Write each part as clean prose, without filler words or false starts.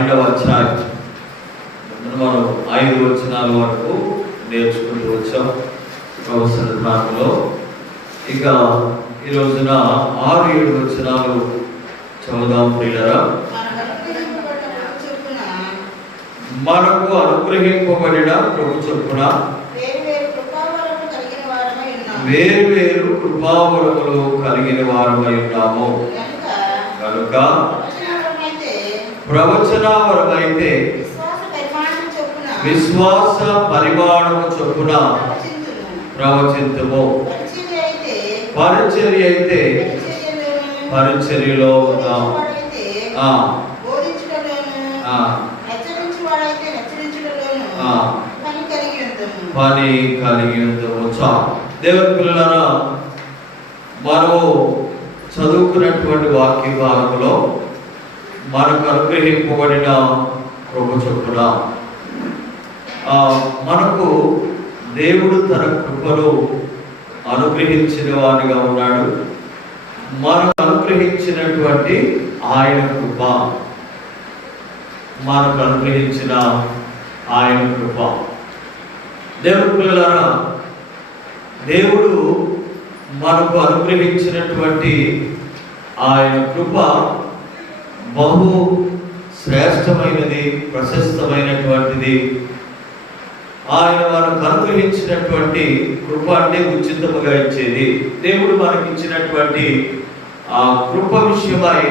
అధ్యాయం మనం 5 వచనాల వరకు నేర్చుకుంటూ వచ్చాం ప్రవచన భాగంలో. ఇక ఈ రోజున 6-7 వచనాలు చదువుదాం ప్రియులారా. మనకు అనుగ్రహింపబడిన ప్రభు చొప్పున వేరు కృపావరములు కలిగిన వారమై ఉన్నాము కనుక ప్రవచనవరమైతే విశ్వాస పరిమాణము చొప్పున ప్రవచింతుము, పరిచర్య అయితే పరిచర్యలో ఉన్నాము, పని కలిగి ఉందము. దేవుని పిల్లలారా, మనము చదువుకున్నటువంటి వాక్య భాగంలో మనకు అనుగ్రహింపబడిన ప్రభు చొప్పున మనకు దేవుడు తన కృపను అనుగ్రహించిన వాడిగా ఉన్నాడు. మనకు అనుగ్రహించినటువంటి ఆయన కృప, మనకు అనుగ్రహించిన ఆయన కృప. దేవుని పిల్లలారా, దేవుడు మనకు అనుగ్రహించినటువంటి ఆయన కృప బహు శ్రేష్టమైనది, ప్రశస్తమైనటువంటిది. ఆయన మనకు అనుగ్రహించినటువంటి కృప అంటే ఉచితముగా ఇచ్చేది. దేవుడు మనకి ఇచ్చినటువంటి ఆ కృప విషయమై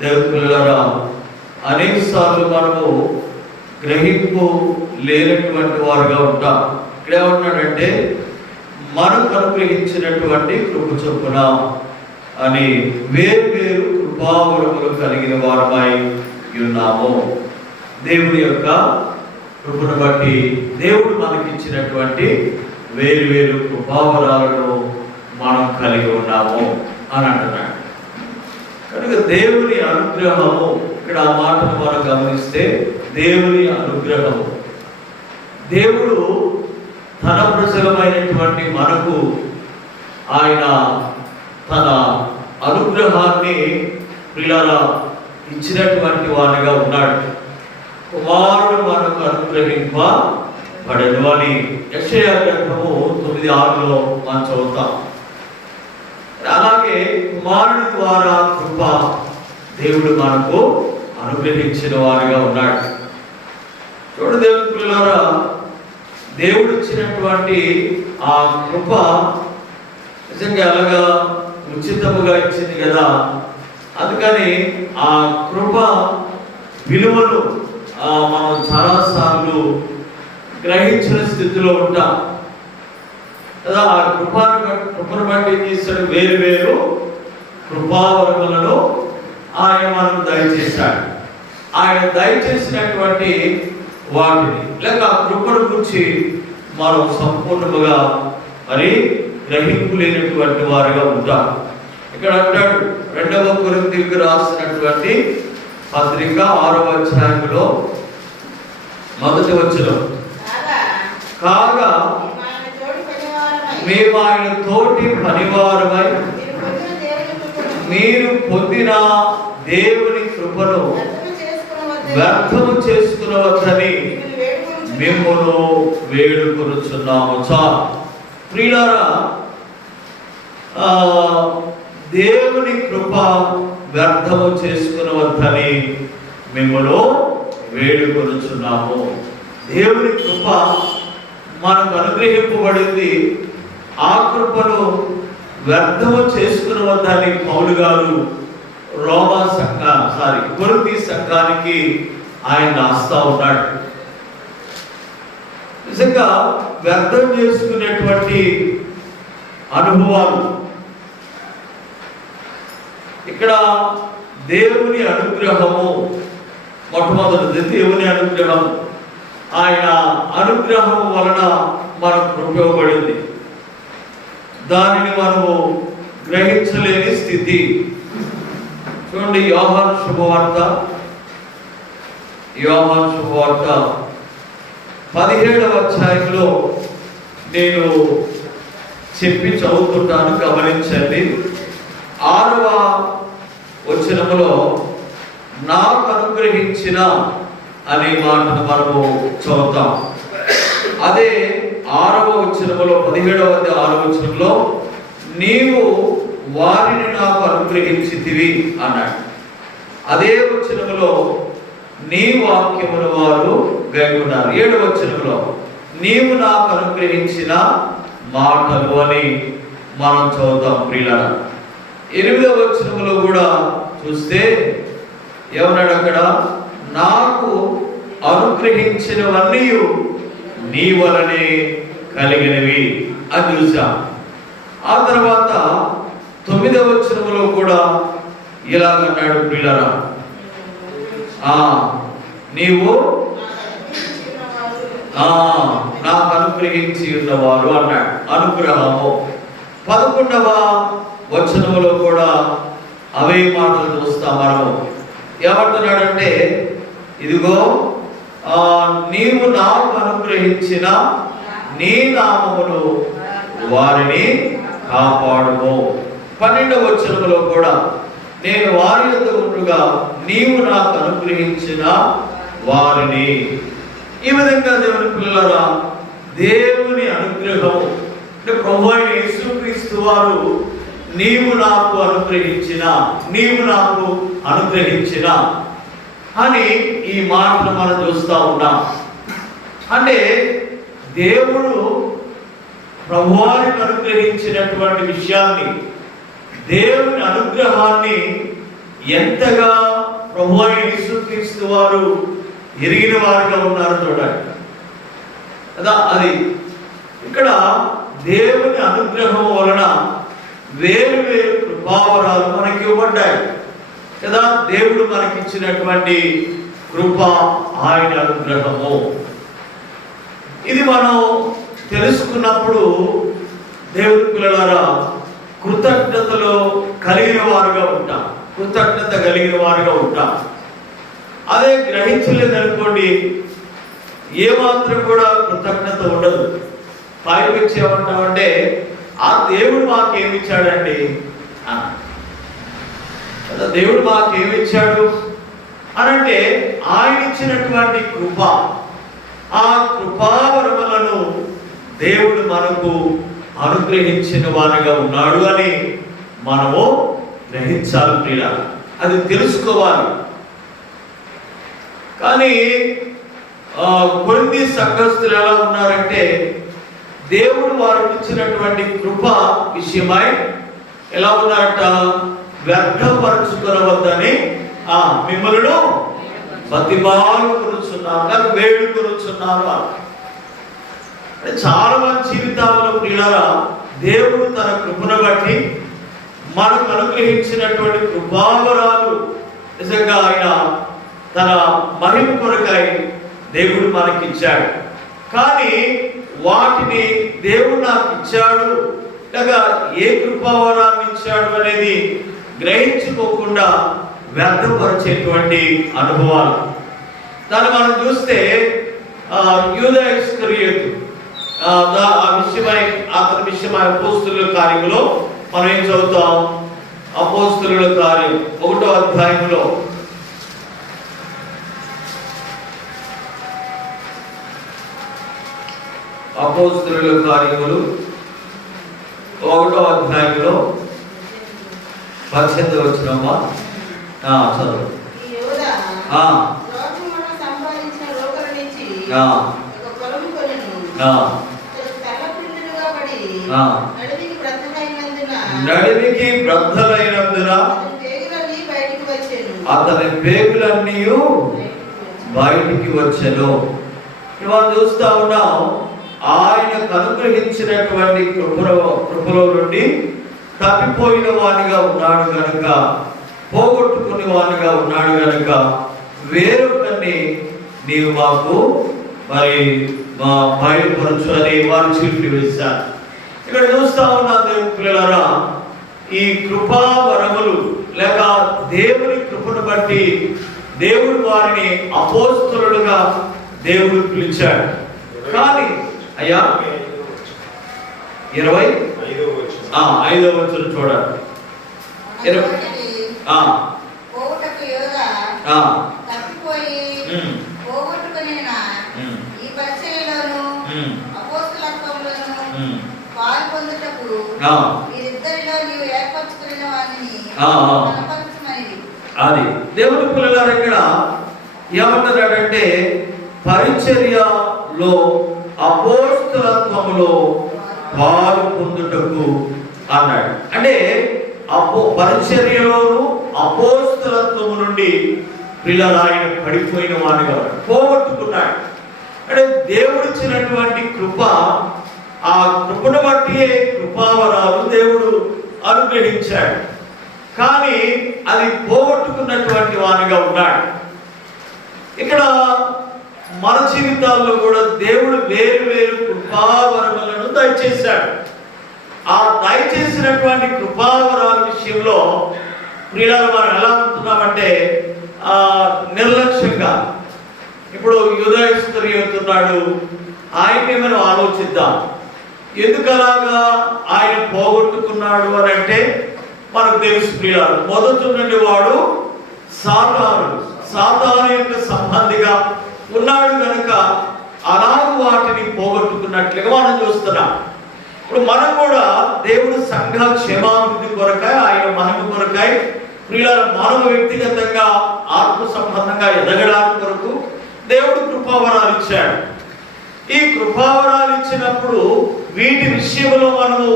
దేవుని పిల్లలారా అనేక సార్లు మనము గ్రహింపు లేనటువంటి వారుగా ఉంటాం. ఇక్కడ ఏమన్నాడంటే మనకు అనుగ్రహించినటువంటి కృప చొప్పున అని వేరు కృపావరములు కలిగిన వారమై ఉన్నాము. దేవుని యొక్క కృపను బట్టి దేవుడు మనకిచ్చినటువంటి వేరు కృపావరాలను మనం కలిగి ఉన్నాము అని అంటున్నాడు. కనుక దేవుని అనుగ్రహము, ఇక్కడ ఆ మాటను మనం గమనిస్తే దేవుని అనుగ్రహము, దేవుడు తన ప్రజలమైనటువంటి మనకు ఆయన తన అనుగ్రహాన్ని పిల్లల ఇచ్చినటువంటి వాడిగా ఉన్నాడు. కుమారుడు మనకు అనుగ్రహింపబడెను అని యెషయా గ్రంథము 9:6లో మనం చదువుతాం. అలాగే కుమారుడి ద్వారా కృప దేవుడు మనకు అనుగ్రహించిన వాడిగా ఉన్నాడు. చూడు దేవుని పిల్లలారా, దేవుడు ఇచ్చినటువంటి ఆ కృప నిజంగా అలాగా ఉచితముగా ఇచ్చింది కదా. అందుకని ఆ కృప విలువను మనం చాలాసార్లు గ్రహించిన స్థితిలో ఉంటాం కదా. ఆ కృపను బట్టి ఏం చేశాడు? వేరు కృపావరములను ఆయన మనకు దయచేశాడు. ఆయన దయచేసినటువంటి వాటిని లేక ఆ కృపను గురించి మనం సంపూర్ణముగా మరి గ్రహింపు లేనటువంటి వారుగా ఉంటాం. ఇక్కడ అంటాడు 2వ కొరింథీయులకు రాసినటువంటి పత్రిక 6వ అధ్యాయంలో 1వ వచనం, కాగా మేము ఆయన తోటి పనివారమై మీరు పొందిన దేవుని కృపను వ్యర్థము చేసుకునవద్దని మిమ్మును వేడుకొనుచున్నాము. ప్రియులారా, దేవుని కృప వ్యర్థము చేసుకునవద్దని మిమ్మును వేడుకొనుచున్నాము. దేవుని కృప మనకు అనుగ్రహింపబడింది. ఆ కృపను వ్యర్థము చేసుకునవద్దని పౌలు గారు కొరింథీ సంఘానికి ఆయన రాస్తా ఉన్నాడు. నిజంగా వ్యర్థం చేసుకునేటువంటి అనుభవాలు ఇక్కడ దేవుని అనుగ్రహము, మొట్టమొదటిది దేవుని అనుగ్రహం. ఆయన అనుగ్రహం వలన మనకు ఉపయోగపడింది. దానిని మనము గ్రహించలేని స్థితి. చూడండి, యోహాను శుభవార్త 17వ అధ్యాయంలో నేను చెప్పి చదువుతుంటాను, గమనించండి. 6వ వచనములో నాకు అనుగ్రహించిన అనే మాటను మనము చదువుతాం. అదే 6వ వచనములో 17వ అధ్యాయం 6వ వచనంలో నీవు వారిని నాకు అనుగ్రహించితివి అన్నాడు. అదే వచనములో నీ వాక్యమును వారు గైకొన్నారు. 7వ వచనంలో నీవు నాకు అనుగ్రహించిన మాటలు అని మనం చదువుతాం. ప్రియులారా 8వ వచనంలో కూడా చూస్తే ఏమన్నాడు అక్కడ, నాకు అనుగ్రహించినవన్నీ నీ వలనే కలిగినవి అని చూసాం. ఆ తర్వాత 9వ వచనంలో కూడా ఇలాగన్నాడు, ప్రియులారా నీవు నాకు అనుగ్రహించి ఉన్నవారు అన్నాడు. అనుగ్రహము 11వ వచనములో కూడా అవే మాటలు చూస్తాం మనము. ఏమంటున్నాడంటే, ఇదిగో నీవు నాకు అనుగ్రహించిన నీ నామమును వారిని కాపాడుము. 12వ వచనములో కూడా నేను వారి యొద్ద ఉండుగా నీవు నాకు అనుగ్రహించిన వారిని. ఈ విధంగా దేవుని పిల్లలారా, దేవుని అనుగ్రహం అంటే ప్రభువైన యేసుక్రీస్తు వారు నీవు నాకు అనుగ్రహించిన అని ఈ మాటలు మనం చూస్తూ ఉన్నాం. అంటే దేవుడు ప్రభువారికి అనుగ్రహించినటువంటి విషయాన్ని, దేవుని అనుగ్రహాన్ని ఎంతగా ప్రభువైన యేసుక్రీస్తు వారు ఎరిగిన వారిగా ఉన్నారు చూడండి కదా. అది ఇక్కడ దేవుని అనుగ్రహం వలన వేరు వేరు కృపావరాలు మనకి ఇవ్వబడ్డాయి కదా. దేవుడు మనకిచ్చినటువంటి కృప ఆయన అనుగ్రహము. ఇది మనం తెలుసుకున్నప్పుడు దేవుని పిల్లలారా కృతజ్ఞత కలిగిన వారుగా ఉంటాం. అదే గ్రహించలేదనుకోండి, ఏమాత్రం కూడా కృతజ్ఞత ఉండదు. పైకి ఏమంటామంటే, ఆ దేవుడు మాకేమిచ్చాడండి, దేవుడు మాకేమిచ్చాడు అనంటే ఆయన ఇచ్చినటువంటి కృప, ఆ కృపావరములను దేవుడు మనకు అనుగ్రహించిన వారిగా ఉన్నాడు అని మనము గ్రహించాలి ప్రియులా. అది తెలుసుకోవాలి. కానీ కొన్ని సంఘస్థులు ఎలా ఉన్నారంటే, దేవుడు వారికి ఇచ్చినటువంటి కృప విషయమై ఎలా ఉన్నారట, వ్యర్థపరుచుకొనవద్దని మిమ్మల్ని బతిమాలుకొనుచున్నారు, వేడుకొనుచున్నారు. చాలా మంది జీవితాల్లో ప్రియులారా, దేవుడు తన కృపను బట్టి మనకు అనుగ్రహించినటువంటి కృపావరాలు నిజంగా ఆయన తన మహిమ కొరకై దేవుడు మనకిచ్చాడు. కానీ వాటిని దేవుడు నాకు ఇచ్చాడు లేక ఏ కృపావరాన్ని ఇచ్చాడు అనేది గ్రహించుకోకుండా వ్యర్థపరిచేటువంటి అనుభవాలు. దాన్ని మనం చూస్తే యూదా ఇస్కరియోతు అతని విషయమై అపోస్తలుల కార్యములో మనం ఏం చదువుతాం? అపోస్తలుల కార్యం 1వ అధ్యాయంలో అపోస్తలుల కార్యములు 1వ అధ్యాయంలో 18వ వచనమా చదువు. నడిమికి బ్రద్దలైనందున అతని పేగులన్నీ బయటికి వచ్చెను. మనం చూస్తా ఉన్నాం, ఆయనకు అనుగ్రహించినటువంటి కృపలో నుండి తప్పిపోయిన వానిగా ఉన్నాడు కనుక, పోగొట్టుకునే వానిగా ఉన్నాడు కనుక వేరొకరిని నీవు మాకు మరి బయలుపరచు అని వారు చీట్లు వేశారు. ఇక్కడ చూస్తా ఉన్నా దేవుని పిల్లలారా, ఈ కృపావరములు లేక దేవుని కృపను బట్టి దేవుడు వారిని అపోస్తలులుగా దేవుడు పిలిచాడు. కానీ అయ్యా 25వ వచనం చూడండి. తప్పిపోయి పోగొట్టుకునిన ఈ పరిచర్యలోను అపోస్తలత్వములోను పాలు పొందుటకు మీరిద్దరిలో నీవు ఏర్పరచుకున్న వారిని బలపరచమనిది. అది దేవుని పిల్లలారా, ఇక్కడ ఏమంటున్నాడంటే పరిచర్యలో అపోస్తలత్వములో పాలు పొందుటకు అన్నాడు. అంటే పరిచర్యలోను అపోస్తలత్వము నుండి పిల్లలు ఆయన పడిపోయిన వాడిగా పోగొట్టుకున్నాడు. అంటే దేవుడిచ్చినటువంటి కృప, ఆ కృపను బట్టి కృపావరాలు దేవుడు అనుగ్రహించాడు. కానీ అది పోగొట్టుకున్నటువంటి వానిగా ఉన్నాడు. ఇక్కడ మన జీవితాల్లో కూడా దేవుడు వేరు వేరు కృపావరములను దయచేశాడు. ఆ దయచేసినటువంటి కృపావరాల విషయంలో ప్రియులారా మనం ఎలా ఉంటున్నామంటే నిర్లక్ష్యంగా. ఇప్పుడు యూదాయిస్తున్నాడు, ఆయన్ని మనం ఆలోచిద్దాం. ఎందుకలాగా ఆయన పోగొట్టుకున్నాడు అని అంటే మనకు తెలుసు ప్రియులారా, మొదటి నుండి వాడు సాతాను యొక్క సంబంధిగా ఉన్నాడు కనుక అలాగ వాటిని పోగొట్టుకున్నట్లుగా మనం చూస్తున్నాం. ఇప్పుడు మనం కూడా దేవుడు సంఘ క్షేమాభివృద్ధి కొరకాయ, ఆయన మహిమ కొరకాయ ప్రియులారా మనం వ్యక్తిగతంగా ఆత్మ సంబంధంగా ఎదగడానికి కొరకు దేవుడు కృపావరాలు ఇచ్చాడు. ఈ కృపావరాలు ఇచ్చినప్పుడు వీటి విషయంలో మనము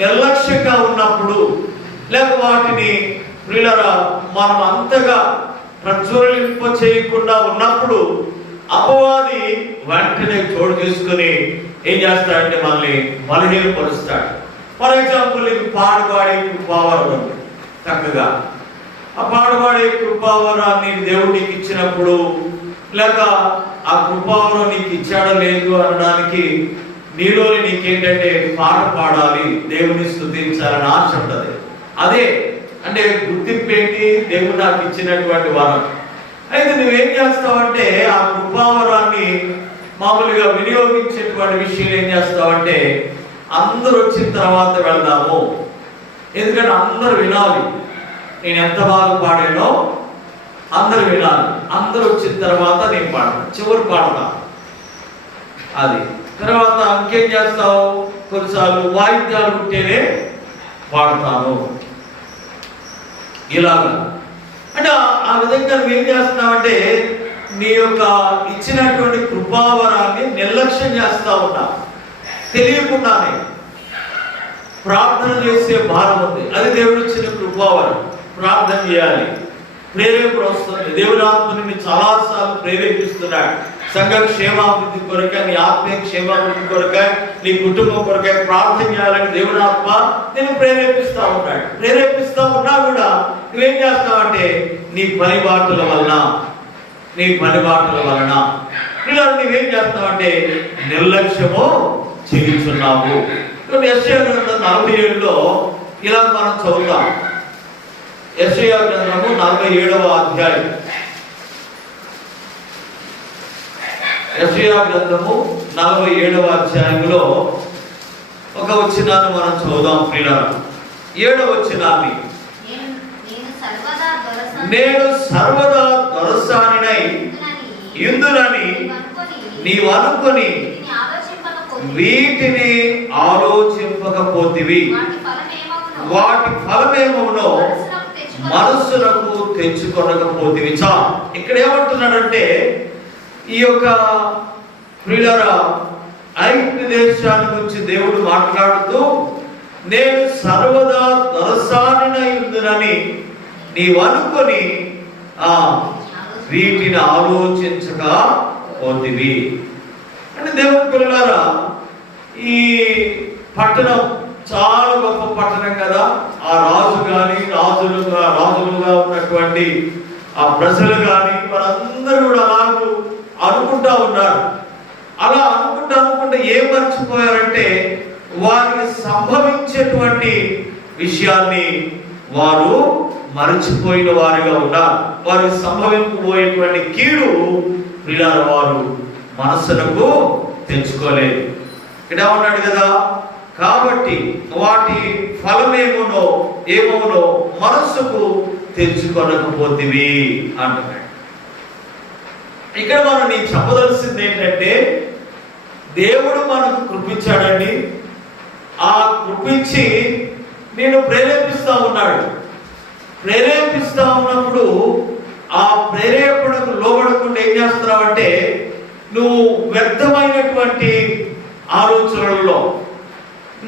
నిర్లక్ష్యంగా ఉన్నప్పుడు, లేక వాటిని ప్రియులారా మనం అంతగా ప్రజ్వలింప చేయకుండా ఉన్నప్పుడు అపవాది వెంటనే చోటు చేసుకుని ఏం చేస్తాడంటే మనల్ని బలహీనపరుస్తాడు. ఫర్ ఎగ్జాంపుల్, పాడుపాడే కృపావరం ఉంది చక్కగా. ఆ పాడుపాడే కృపావరాన్ని దేవుడు నీకు ఇచ్చినప్పుడు, లేక ఆ కృపావరం నీకు ఇచ్చాడో లేదు అనడానికి నీలోని నీకేంటంటే పాట పాడాలి, దేవుని స్తుతించాలని ఆశ ఉంటుంది. అదే అంటే గుర్తింపు ఏంటి? దేవుడు నాకు ఇచ్చినటువంటి వరం. అయితే నువ్వేం చేస్తావంటే ఆ కృపావరాన్ని మామూలుగా వినియోగించేటువంటి విషయం ఏం చేస్తావంటే అందరూ వచ్చిన తర్వాత వెళ్దాము, ఎందుకంటే అందరూ వినాలి నేను ఎంత బాగా పాడానో, అందరూ వినాలి, అందరూ వచ్చిన తర్వాత నేను పాడతాను, చివరి పాడతాను. అది తర్వాత ఇంకేం చేస్తావు, కొన్నిసార్లు వాయిద్యాలు ఉంటేనే పాడతాను ఇలాగా. అంటే ఆ విధంగా నువ్వు ఏం చేస్తున్నావంటే నీ యొక్క ఇచ్చినటువంటి కృపావరాన్ని నిర్లక్ష్యం చేస్తా ఉన్నా. తెలియకుండానే ప్రార్థన చేసే భారం ఉంది, అది దేవుడు ఇచ్చిన కృపావరం. ప్రార్థన చేయాలి, ప్రేరేపణ వస్తుంది. దేవుని ఆత్మని మీరు చాలాసార్లు ప్రేరేపిస్తున్నాడు. సంఘ క్షేమాభివృద్ధి కొరకాయ, నీ ఆత్మీయ క్షేమాభివృద్ధి కొరకాయ, నీ కుటుంబం కొరకాయ ప్రార్థన చేయాలని దేవుని ఆత్మ నేను ప్రేరేపిస్తా ఉన్నాడు. ప్రేరేపిస్తా ఉన్నా కూడా నువ్వేం చేస్తావంటే నీ పనిబాటుల వలన ఇలా నువ్వేం చేస్తావంటే నిర్లక్ష్యము చేయించున్నావు. యెషయా గ్రంథం 47లో ఇలా మనం చదువుతాం. యెషయా గ్రంథము 47వ అధ్యాయం. యెషయా గ్రంథము 47వ అధ్యాయంలో ఒక వచనాన్ని మనం చదువుదాం ప్రియులారా. 7వ వచనాన్ని, నేను సర్వదా దొరసానినై ఇందునని నీవు అనుకొని వీటిని ఆలోచింపకపోతివి, వాటి ఫలమేమవునో మనస్సులకు తెచ్చుకొనకపోతివి. ఇక్కడ ఏమంటున్నాడంటే ఈ యొక్క ప్రియులారా ఐగుప్తు దేశాన్ని గురించి దేవుడు మాట్లాడుతూ నేను సర్వదా దొరసానినై ఉందునని నీవు అనుకొని వీటిని ఆలోచించగా పోతివి. అంటే దేవుని పిల్లలారా ఈ పట్టణం చాలా గొప్ప పట్టణం కదా. ఆ రాజు కానీ రాజులుగా ఉన్నటువంటి ఆ ప్రజలు కానీ వారందరూ కూడా అలాగూ అనుకుంటా ఉన్నారు. అలా అనుకుంటా ఏం మర్చిపోయారంటే వారికి సంభవించేటువంటి విషయాన్ని వారు మరచిపోయిన వారిగా ఉన్నారు. వారికి సంభవింపబోయేటువంటి కీడు ప్రియులారా వారు మనస్సులకు తెచ్చుకోలేదు. ఇక్కడ ఉన్నాడు కదా, కాబట్టి వాటి ఫలమేమోనో మనస్సుకు తెచ్చుకొనకపోతివి అంటున్నాడు. ఇక్కడ మనం నేను చెప్పదలసింది ఏంటంటే, దేవుడు మనకు కృపించాడండి. ఆ కృపించి నేను ప్రేరేపిస్తా ఉన్నాడు. ప్రేరేపిస్తా ఉన్నప్పుడు ఆ ప్రేరేపణకు లోబడకుండా ఏం చేస్తున్నావంటే, నువ్వు వ్యర్థమైనటువంటి ఆలోచనలలో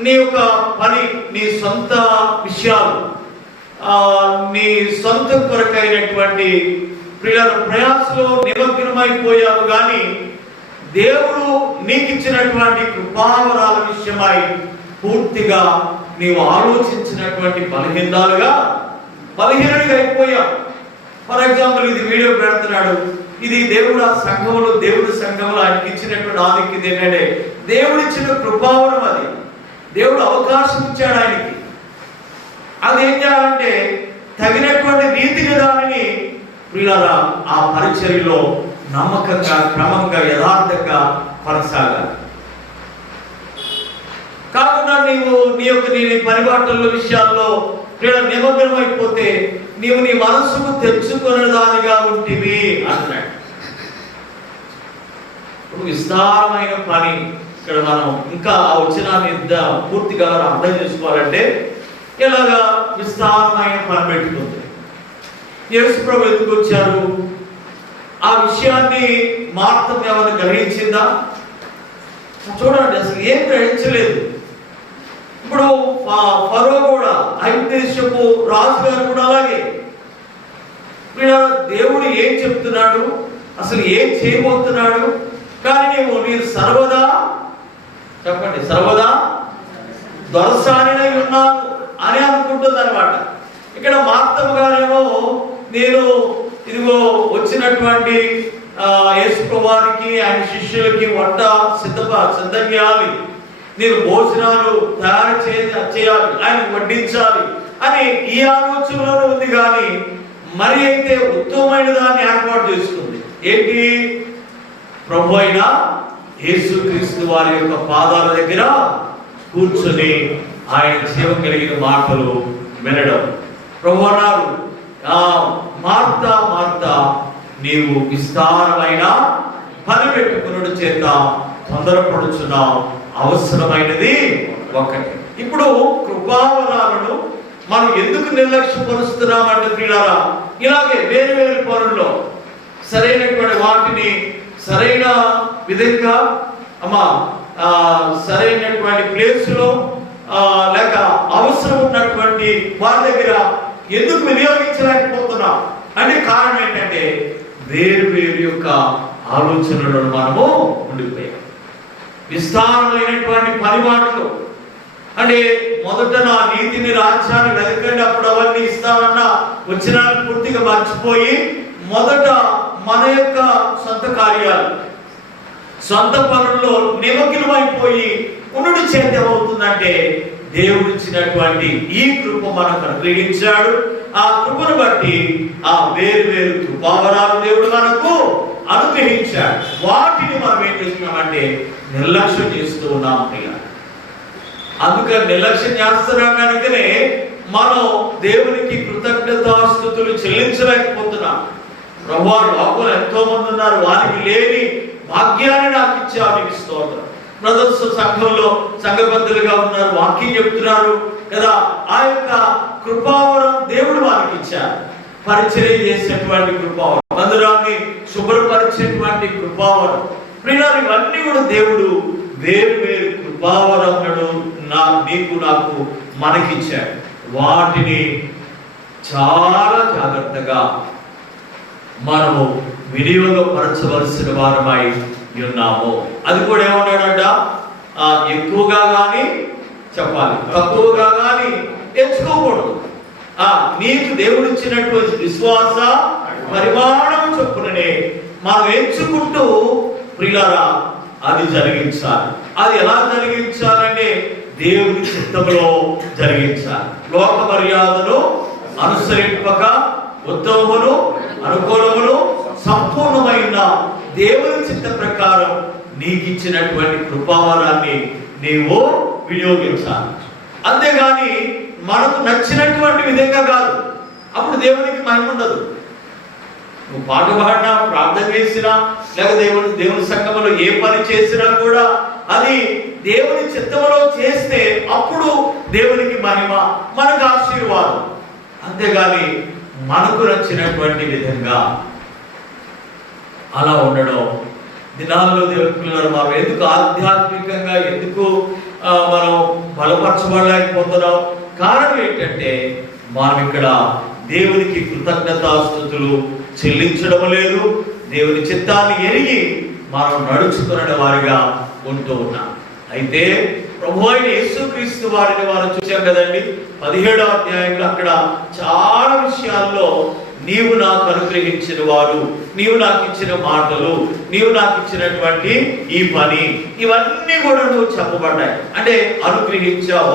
నీ యొక్క పని, నీ సొంత విషయాలు, నీ సొంత కొరకైనటువంటి ప్రయాసలో నిమగ్నమైపోయావు. కానీ దేవుడు నీకు ఇచ్చినటువంటి కృపావరాల విషయమై పూర్తిగా నీవు ఆలోచించినటువంటి బలహీనుడిగా అయిపోయావు. ఫర్ ఎగ్జాంపుల్, ఇది వీడియో పెడుతున్నాడు, ఇది దేవుడు ఆ సంఘంలో, దేవుడి సంఘంలో ఆయనకి ఇచ్చినటువంటి ఆధిక్యత ఏంటంటే దేవుడు ఇచ్చిన కృపావరం. అది దేవుడు అవకాశం ఇచ్చాడు ఆయనకి. అది ఏం చేయాలంటే తగినటువంటి రీతిగా దానిని ప్రియులారా ఆ పరిచర్యలో నమ్మకంగా, క్రమంగా, యథార్థంగా కొనసాగాలి. కాకుండా నీవు నీ పరిబాటల విషయాల్లో నిమగ్నమైపోతే నీవు నీ మనసుకు తెచ్చుకునే దానిగా ఉంటివి అంటున్నాడు. విస్తారమైన పని. ఇక్కడ మనం ఇంకా ఆ వచనాన్ని పూర్తిగా అర్థం చేసుకోవాలంటే ఇలాగా విస్తారమైన పని పెట్టుకుంది. యేసు ప్రభు ఎందుకు వచ్చారు? ఆ విషయాన్ని మార్తం ఏమైనా గ్రహించిందా? చూడండి, అసలు ఏం గ్రహించలేదు. ఇప్పుడు ఫరో కూడా, ఐగుప్తు రాజుగారు కూడా అలాగే. దేవుడు ఏం చెప్తున్నాడు, అసలు ఏం చేయబోతున్నాడు, కానీ నేను సర్వదా, చెప్పండి, సర్వదా దొరసానినై ఉన్నాను అని అనుకుంటుంది అనమాట. ఇక్కడ మార్తమ్మ గారేమో నేను ఇదిగో వచ్చినటువంటి యేసు ప్రభువారికి ఆయన శిష్యులకి వంట సిద్ధం చేయాలి, నేను భోజనాలు తయారు చేయాలి, ఆయన వడ్డించాలి అని ఈ ఆలోచనలోనే ఉంది. కానీ మరి అయితే ఉత్తమమైన దాన్ని ఏర్పాటు చేసుకుంది. ఏంటి? ప్రభు అయిన యేసుక్రీస్తు వారి యొక్క పాదాల దగ్గర కూర్చొని ఆయన జీవం కలిగిన మాటలు వినడం. ప్రభు అన్నారు, మార్తా మార్తా, నీవు విస్తారమైన పని పెట్టుకున్నడు చేత తొందరపడుచున్నావు, అవసరమైనది ఒకటి. ఇప్పుడు కృపావరాలను మనం ఎందుకు నిర్లక్ష్యపరుస్తున్నామంటే ప్రియులారా, ఇలాగే వేరు వేరు పనుల్లో సరైనటువంటి వాటిని సరైన విధంగా సరైనటువంటి ప్లేస్లో లేక అవసరం ఉన్నటువంటి వారి దగ్గర ఎందుకు వినియోగించలేకపోతున్నాం అంటే కారణం ఏంటంటే వేరు వేరు యొక్క ఆలోచనలను మనము ఉండిపోయాం. విస్తారమైనటువంటి పనిమాటలు అంటే మొదట నా నీతిని, రాజ్యాన్ని వెతకండి, అప్పుడు అవన్నీ ఇస్తామన్నా వచ్చినాన్ని పూర్తిగా మర్చిపోయి మొదట మన యొక్క సొంత కార్యాలు, సొంత పనుల్లో నిమగ్నమైపోయి ఉండు చేత ఏమవుతుందంటే దేవుడు ఇచ్చినటువంటి ఈ కృప మనకు అనుగ్రహించాడు. ఆ కృపను బట్టి ఆ వేరు వేరు కృపావరాలు దేవుడు మనకు అనుగ్రహించాడు. వాటిని మనం ఏం చేస్తున్నామంటే నిర్లక్ష్యం చేస్తూ ఉన్నాం. అందుకని నిర్లక్ష్యం చేస్తున్నాం కనుకనే మనం దేవునికి కృతజ్ఞతాస్తుతులు చెల్లించలేకపోతున్నాం. ప్రభువా, లోకంలో ఎంతో మంది ఉన్నారు, వారికి లేని భాగ్యాన్ని నాకు ఇచ్చావు, నీకు స్తోత్రం. బ్రదర్స్ సంఘంలో సంఘబద్ధులుగా ఉన్నారు, వాక్యం చెప్తున్నారు కదా, ఆ యొక్క కృపావరం దేవుడు వారికి ఇచ్చారు. పరిచర్య చేసేటువంటి కృపావరం, మందిరాన్ని శుభ్రపరిచేటువంటి కృపావరం. ప్రియులారా, ఇవన్నీ కూడా దేవుడు వేరు వేరు కృపావరములను నీకు నాకు మనకిచ్చాడు. వాటిని చాలా జాగ్రత్తగా మనము వినియోగపరచవలసిన వారమై ఉన్నాము. అది కూడా ఏమన్నాడంట, ఎక్కువగా కానీ చెప్పాలి, తక్కువగా కానీ ఎంచుకోకూడదు. నీకు దేవుడు ఇచ్చినటువంటి విశ్వాస పరిమాణం చొప్పుననే మనం ఎంచుకుంటూ ప్రియులారా అది జరిగించాలి. అది ఎలా జరిగించాలంటే దేవుని చిత్తంలో జరిగించాలి. లోక మర్యాదను అనుసరింపక ఉత్తమమును అనుకూలమును సంపూర్ణమైన దేవుని చిత్త ప్రకారం నీకు ఇచ్చినటువంటి కృపావరాన్ని నీవు వినియోగించాలి. అంతేగాని మనకు నచ్చినటువంటి విధంగా కాదు. అప్పుడు దేవునికి మహిమ ఉండదు. నువ్వు పాట పాడినా, ప్రార్థన చేసినా, లేక దేవుని సంఘంలో ఏ పని చేసినా కూడా అది దేవుని చిత్తములో చేస్తే అప్పుడు దేవునికి మహిమ, మనకు ఆశీర్వాదం. అంతేగాని మనకు నచ్చినటువంటి విధంగా అలా ఉండడం దినాల్లో దేవుని పిల్లలు మనం ఎందుకు ఆధ్యాత్మికంగా ఎందుకు మనం బలపరచబడలేకపోతున్నాం? కారణం ఏంటంటే మనం ఇక్కడ దేవునికి కృతజ్ఞతాస్తుతులు చెల్లించడం లేదు. దేవుని చిత్తాన్ని ఎరిగి మనం నడుచుకున్న వారిగా ఉంటూ ఉన్నాం. అయితే ప్రభు అయిన యేసుక్రీస్తు వారిని వారు చూశాం కదండి. 17వ అధ్యాయంలో అక్కడ చాలా విషయాల్లో నీవు నాకు అనుగ్రహించిన వారు, నీవు నాకు ఇచ్చిన మాటలు, నీవు నాకు ఇచ్చినటువంటి ఈ పని, ఇవన్నీ కూడా నువ్వు చెప్పబడ్డాయి. అంటే అనుగ్రహించావు.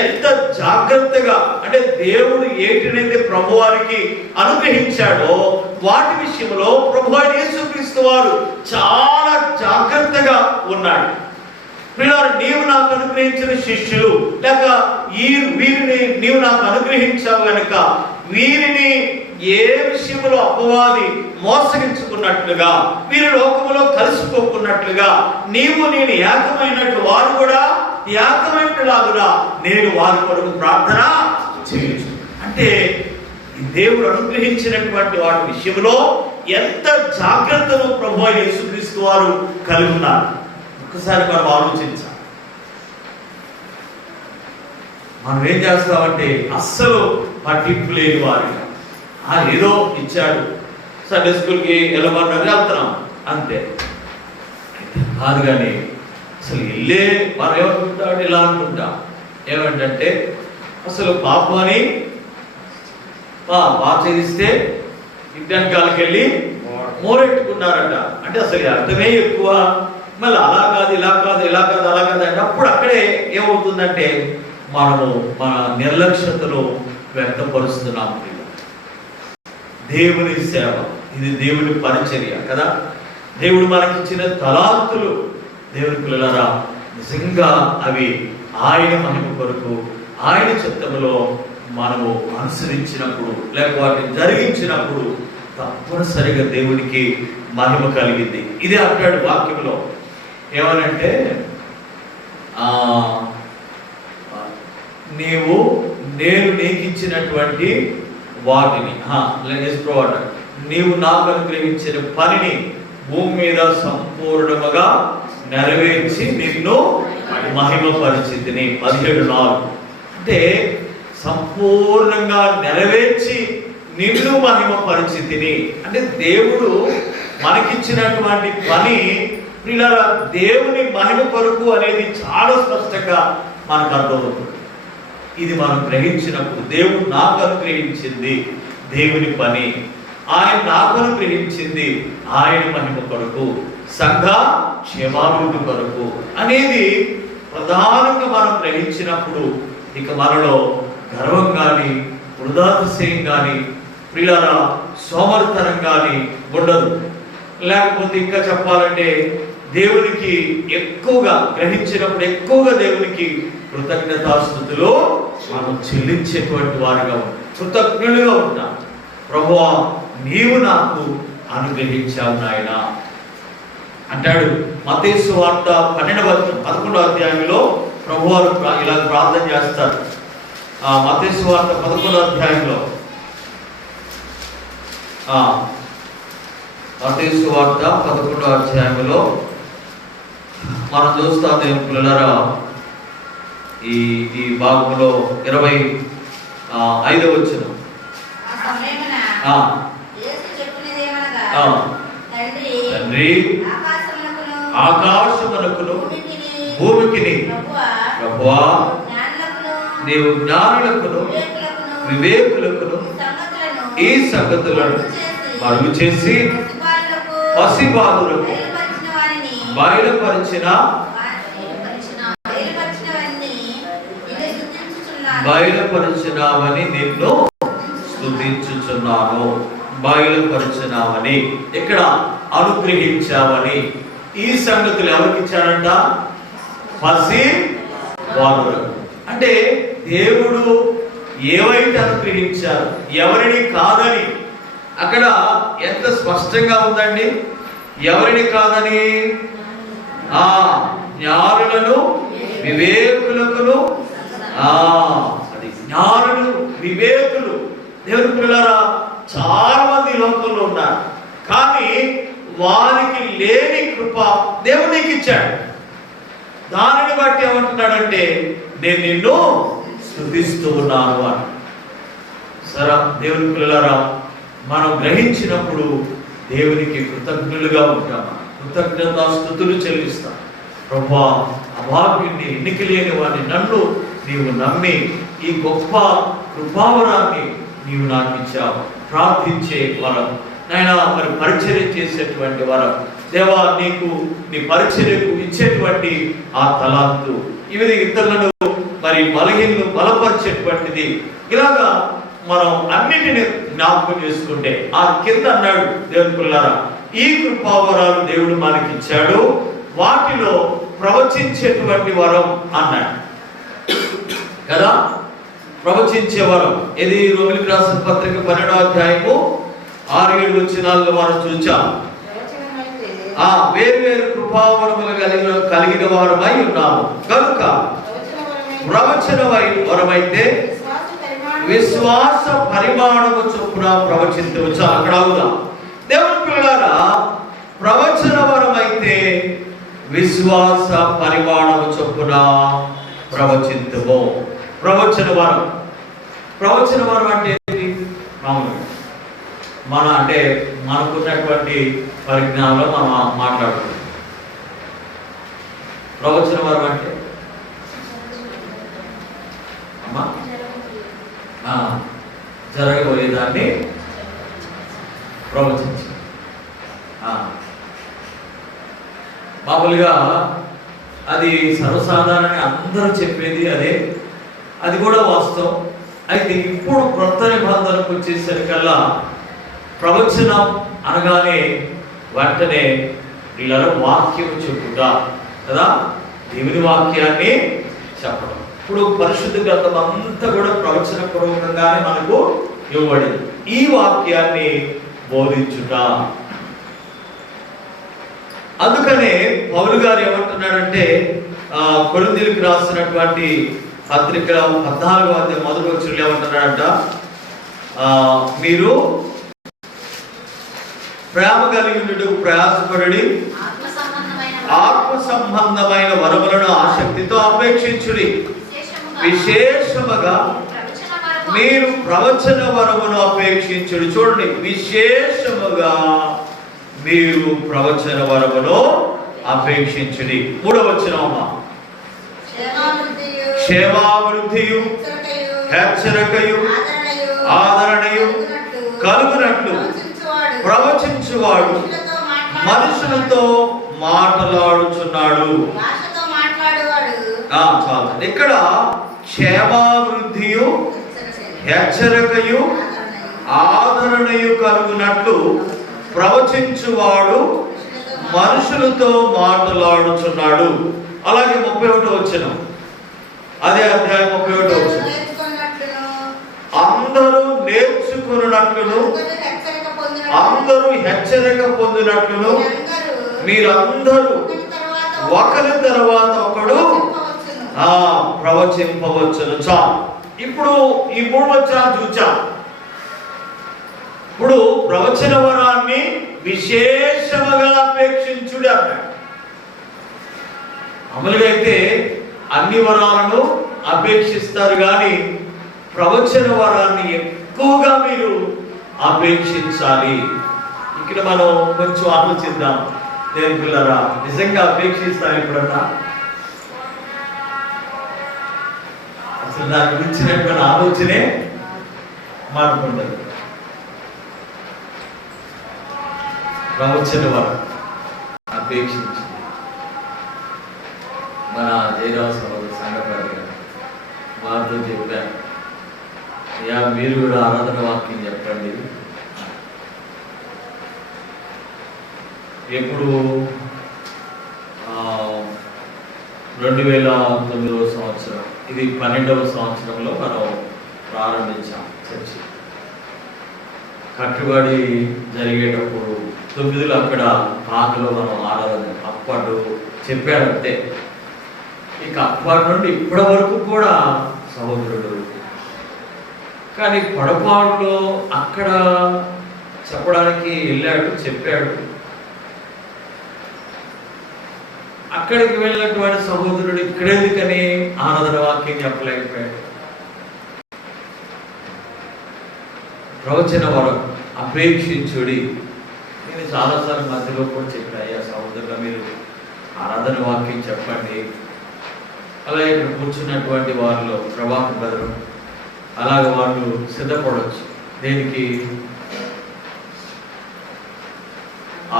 ఎంత జాగ్రత్తగా అంటే దేవుడు ఏంటనైతే ప్రభు వారికి అనుగ్రహించాడో వాటి విషయంలో ప్రభు అయిన యేసుక్రీస్తు వారు చాలా జాగ్రత్తగా ఉన్నాడు. పిల్లలు, నీవు నాకు అనుగ్రహించిన శిష్యులు లేక వీరిని నీవు నాకు అనుగ్రహించావు గనుక వీరిని ఏ విషయంలో అపవాది మోసగించుకున్నట్లుగా, వీరి లోకములో కలిసిపోకున్నట్లుగా నీవు నేను ఏకమైనట్లు వారు కూడా ఏకమైనట్లాగునా నేను వారి కొరకు ప్రార్థన చేయొచ్చు. అంటే దేవుడు అనుగ్రహించినటువంటి వాటి విషయంలో ఎంత జాగ్రత్తను ప్రభు అయిన యేసుక్రీస్తు వారు కలిగి ఉన్నారు. ఒకసారి మనం ఆలోచించాలి. మనం ఏం చేస్తామంటే అస్సలు పట్టింపు లేని వారిగా ఏదో ఇచ్చాడు, సండే స్కూల్కి వెళ్ళమన్నారు, వెళ్తున్నాం అంతే. కాదు కానీ అసలు వెళ్ళే మనం ఏమనుకుంటాడు, ఇలా అనుకుంటాం ఏమంటే అసలు పాపం అని బాగా చేస్తే ఇంటెనకాలకి వెళ్ళి మోరెట్టుకున్నారట. అంటే అసలు అర్థమే ఎక్కువ. మళ్ళీ అలా కాదు ఇలా కాదు అంటే అప్పుడు అక్కడే ఏమవుతుందంటే మనము మన నిర్లక్ష్యతను వ్యక్తపరుస్తున్నాం. దేవుని సేవ, ఇది దేవుని పరిచర్య కదా. దేవుడు మనకిచ్చిన తలాంతులు దేవుని పిల్లలారా నిజంగా అవి ఆయన మహిమ కొరకు ఆయన చిత్తములో మనము అనుసరించినప్పుడు లేక వాటిని జరిగించినప్పుడు తప్పనిసరిగా దేవునికి మహిమ కలిగింది. ఇదే అంటాడు వాక్యంలో. ఏమనంటే నేను నీకు ఇచ్చినటువంటి వాటిని నీవు నాకు అనుగ్రహించిన పనిని భూమి మీద సంపూర్ణముగా నెరవేర్చి నిన్ను మహిమపరిచితిని. 17:4 అంటే సంపూర్ణంగా నెరవేర్చి నిన్ను మహిమపరిచితిని. అంటే దేవుడు మనకిచ్చినటువంటి పని పిల్లల దేవుని మహిమ కొరకు అనేది చాలా స్పష్టంగా మనకు అర్థమవుతుంది. ఇది మనం గ్రహించినప్పుడు దేవుడు నాకు అనుగ్రహించింది దేవుని పని, ఆయన నాకు అనుగ్రహించింది ఆయన మహిమ కొరకు, సంఘ క్షేమాభివృద్ధి కొరకు అనేది ప్రధానంగా మనం గ్రహించినప్పుడు ఇక మనలో గర్వం కానీ వృధాతిశయం కానీ పిల్లల సోమరితనం కానీ ఉండదు. లేకపోతే ఇంకా చెప్పాలంటే దేవునికి ఎక్కువగా గ్రహించినప్పుడు ఎక్కువగా దేవునికి కృతజ్ఞతాస్తుతులు మనం చెల్లించేటువంటి వారిగా ఉంటాం, కృతజ్ఞులుగా ఉంటాం. ప్రభువా నీవు నాకు అనుగ్రహించావు నాయన అంటాడు. మత్తయి సువార్త 11వ అధ్యాయంలో ప్రభువారు ఇలా ప్రార్థన చేస్తారు. మత్తయి సువార్త 11వ అధ్యాయంలో మత్తయి సువార్త 11వ అధ్యాయంలో మనం చూస్తాం దేవుని పిల్లలారా, ఈ భాగంలో 25వ వచనం. తండ్రి ఆకాశమునకును భూమికిని ప్రభువా నీవు జ్ఞానులకును వివేకులకును ఈ సంగతులను మరుగు చేసి పసిబాలులకు బయలుపరిచినావని నిన్ను స్తుతించుచున్నాను. బయలుపరిచినావని, ఇక్కడ అనుగ్రహించావని. ఈ సంగతులు ఎవరికి ఇచ్చాడంట? పసి బాలులకు. అంటే దేవుడు ఏవైతే అనుగ్రహించారు, ఎవరిని కాదని. అక్కడ ఎంత స్పష్టంగా ఉందండి, ఎవరిని కాదని. జ్ఞానులను వివేకులకు, అది జ్ఞానులు వివేకులు. దేవుని పిల్లరా, చాలా మంది లోకంలో ఉన్నారు, కానీ వారికి లేని కృప దేవునికి ఇచ్చాడు. దానిని బట్టి ఏమంటున్నాడంటే, నేను నిన్ను స్తుతిస్తూ ఉన్నాను అని. సరే దేవుని పిల్లరా, మనం గ్రహించినప్పుడు దేవునికి కృతజ్ఞులుగా ఉంటాం, కృతజ్ఞతాస్తుతులు చెల్లిస్తాం. ప్రభువా, అభాగ్యుణ్ణి, ఎన్నిక లేని వాడిని నన్ను నీవు నమ్మి ఈ గొప్ప కృపావరాన్ని నీవు నాకు ఇచ్చావు. ప్రార్థించే వరం నాయనా, మరి పరిచర్య చేసేటువంటి వరం దేవా, నీకు నీ పరిచర్యకు ఇచ్చేటువంటి ఆ తలాంతు, ఇవి ఇతరులను మరి బలపరిచేటువంటిది. ఇలాగా మనం అన్నిటిని జ్ఞాపకం చేసుకుంటే ఆ కింద అన్నాడు దేవుని పిల్లరా, ఈ కృపావరాలు దేవుడు మనకి ఇచ్చాడు, వాటిలో ప్రవచించేటువంటి వరం అన్నాడు కదా. ప్రవచించే వరం ఇది రోమిలికి రాసిన పత్రిక 12వ అధ్యాయము 6-7 వచనాల్లో మనం చూచాం. వేరు వేరు కృపావరములు కలిగిన వారమై ఉన్నాము కనుక ప్రవచన వరమైతే విశ్వాస పరిమాణము చొప్పున ప్రవచించవచ్చు. అక్కడ అవుదాం. దేవుని పిల్లలారా, ప్రవచన వరమైతే విశ్వాస పరిమాణము చొప్పున ప్రవచించము. ప్రవచన వరం అంటే ఏంటి? మామూలుగా అంటే మనకున్నటువంటి పరిజ్ఞానంలో మనం మాట్లాడుతున్నాం. ప్రవచన వరం అంటే అమ్మా జరగబోయేదాన్ని ప్రవచించు. మామూలుగా అది సర్వసాధారణంగా అందరూ చెప్పేది అదే, అది కూడా వాస్తవం. అయితే ఇప్పుడు క్రొత్త నిబంధనకు వచ్చేసరికల్లా ప్రవచనం అనగానే వెంటనే వీళ్ళ వాక్యం చెప్పుట కదా, దేవుని వాక్యాన్ని చెప్పడం. ఇప్పుడు పరిశుద్ధ గ్రంథం అంతా కూడా ప్రవచన పూర్వకంగానే మనకు ఇవ్వబడింది. ఈ వాక్యాన్ని బోధించుట. అందుకనే పౌలు గారు ఏమంటున్నాడంటే, కొరింథీయులకు రాసినటువంటి పత్రిక 14వ అధ్యాయం 1వ వచనంలో ఏమంటున్నాడంట, మీరు ప్రేమ కలిగి ఉండుటకు ప్రయాసపడి ఆత్మ సంబంధమైన వరములను ఆసక్తితో అపేక్షించుడి. విశేషముగా మీరు ప్రవచన వరమును అపేక్షించుడి. చూడండి, విశేషముగా మీరు ప్రవచన వరమును అపేక్షించుడి. 3వ వచనం, క్షేమాభివృద్ధియు హెచ్చరికయు ఆదరణయు కలుగునట్లు ప్రవచించువాడు మనుషులతో మాట్లాడుచున్నాడు. ఇక్కడ క్షేమాభివృద్ధియు హెచ్చరికయు ఆదరణయు కలుగునట్లు ప్రవచించువాడు మనుషులతో మాట్లాడుచున్నాడు. అలాగే 31వ వచనం, అదే అధ్యాయం 31వ వచనం, అందరూ నేర్చుకున్నట్లును అందరూ హెచ్చరిక పొందినట్లును మీరందరూ ఒకరి తర్వాత ఒకడు ప్రవచింపవచ్చును. చాలు. ఇప్పుడు ఈ 3 వచనాలు చూచాం. ఇప్పుడు ప్రవచన వరాన్ని విశేషముగా అపేక్షించుడి అన్నాడు. అమలుగా అయితే అన్ని వరాలను అపేక్షిస్తారు, కానీ ప్రవచన వరాన్ని ఎక్కువగా మీరు అపేక్షించాలి. ఇక్కడ మనం కొంచెం ఆలోచిద్దాం. దేవుని పిల్లరా, నిజంగా అపేక్షిస్తాం ఎప్పుడన్నా? అసలు దాని గురించినటువంటి ఆలోచనే మానుకుంటారు. ప్రవచన వరం అపేక్షించి మన జయరావు సోదరు సంఘపతి వారితో చెప్పారు, మీరు కూడా ఆరాధన వాక్యం చెప్పండి. ఎప్పుడు 2009వ సంవత్సరం, ఇది 12వ సంవత్సరంలో మనం ప్రారంభించాం చర్చి. కట్టుబడి జరిగేటప్పుడు 9 అక్కడ పాకలో మనం ఆరాధన అప్పటి చెప్పాడంతే. ఇక అప్పటి నుండి ఇప్పటి వరకు కూడా సహోదరుడు. కానీ పొడపాడులో అక్కడ చెప్పడానికి వెళ్ళాడు, చెప్పాడు. అక్కడికి వెళ్ళినటువంటి సహోదరుడు ఇక్కడెందుకని ఆరాధన వాక్యం చెప్పలేకపోయాడు. ప్రవచన వరం అపేక్షించుడి. నేను చాలాసార్లు మధ్యలో కూడా చెప్పాను, అయ్యా సహోదరులు మీరు ఆరాధన వాక్యం చెప్పండి. అలాగే ఇక్కడ కూర్చున్నటువంటి వారిలో ప్రభాకర్ గారు అలాగే వాళ్ళు సిద్ధపడవచ్చు దేనికి,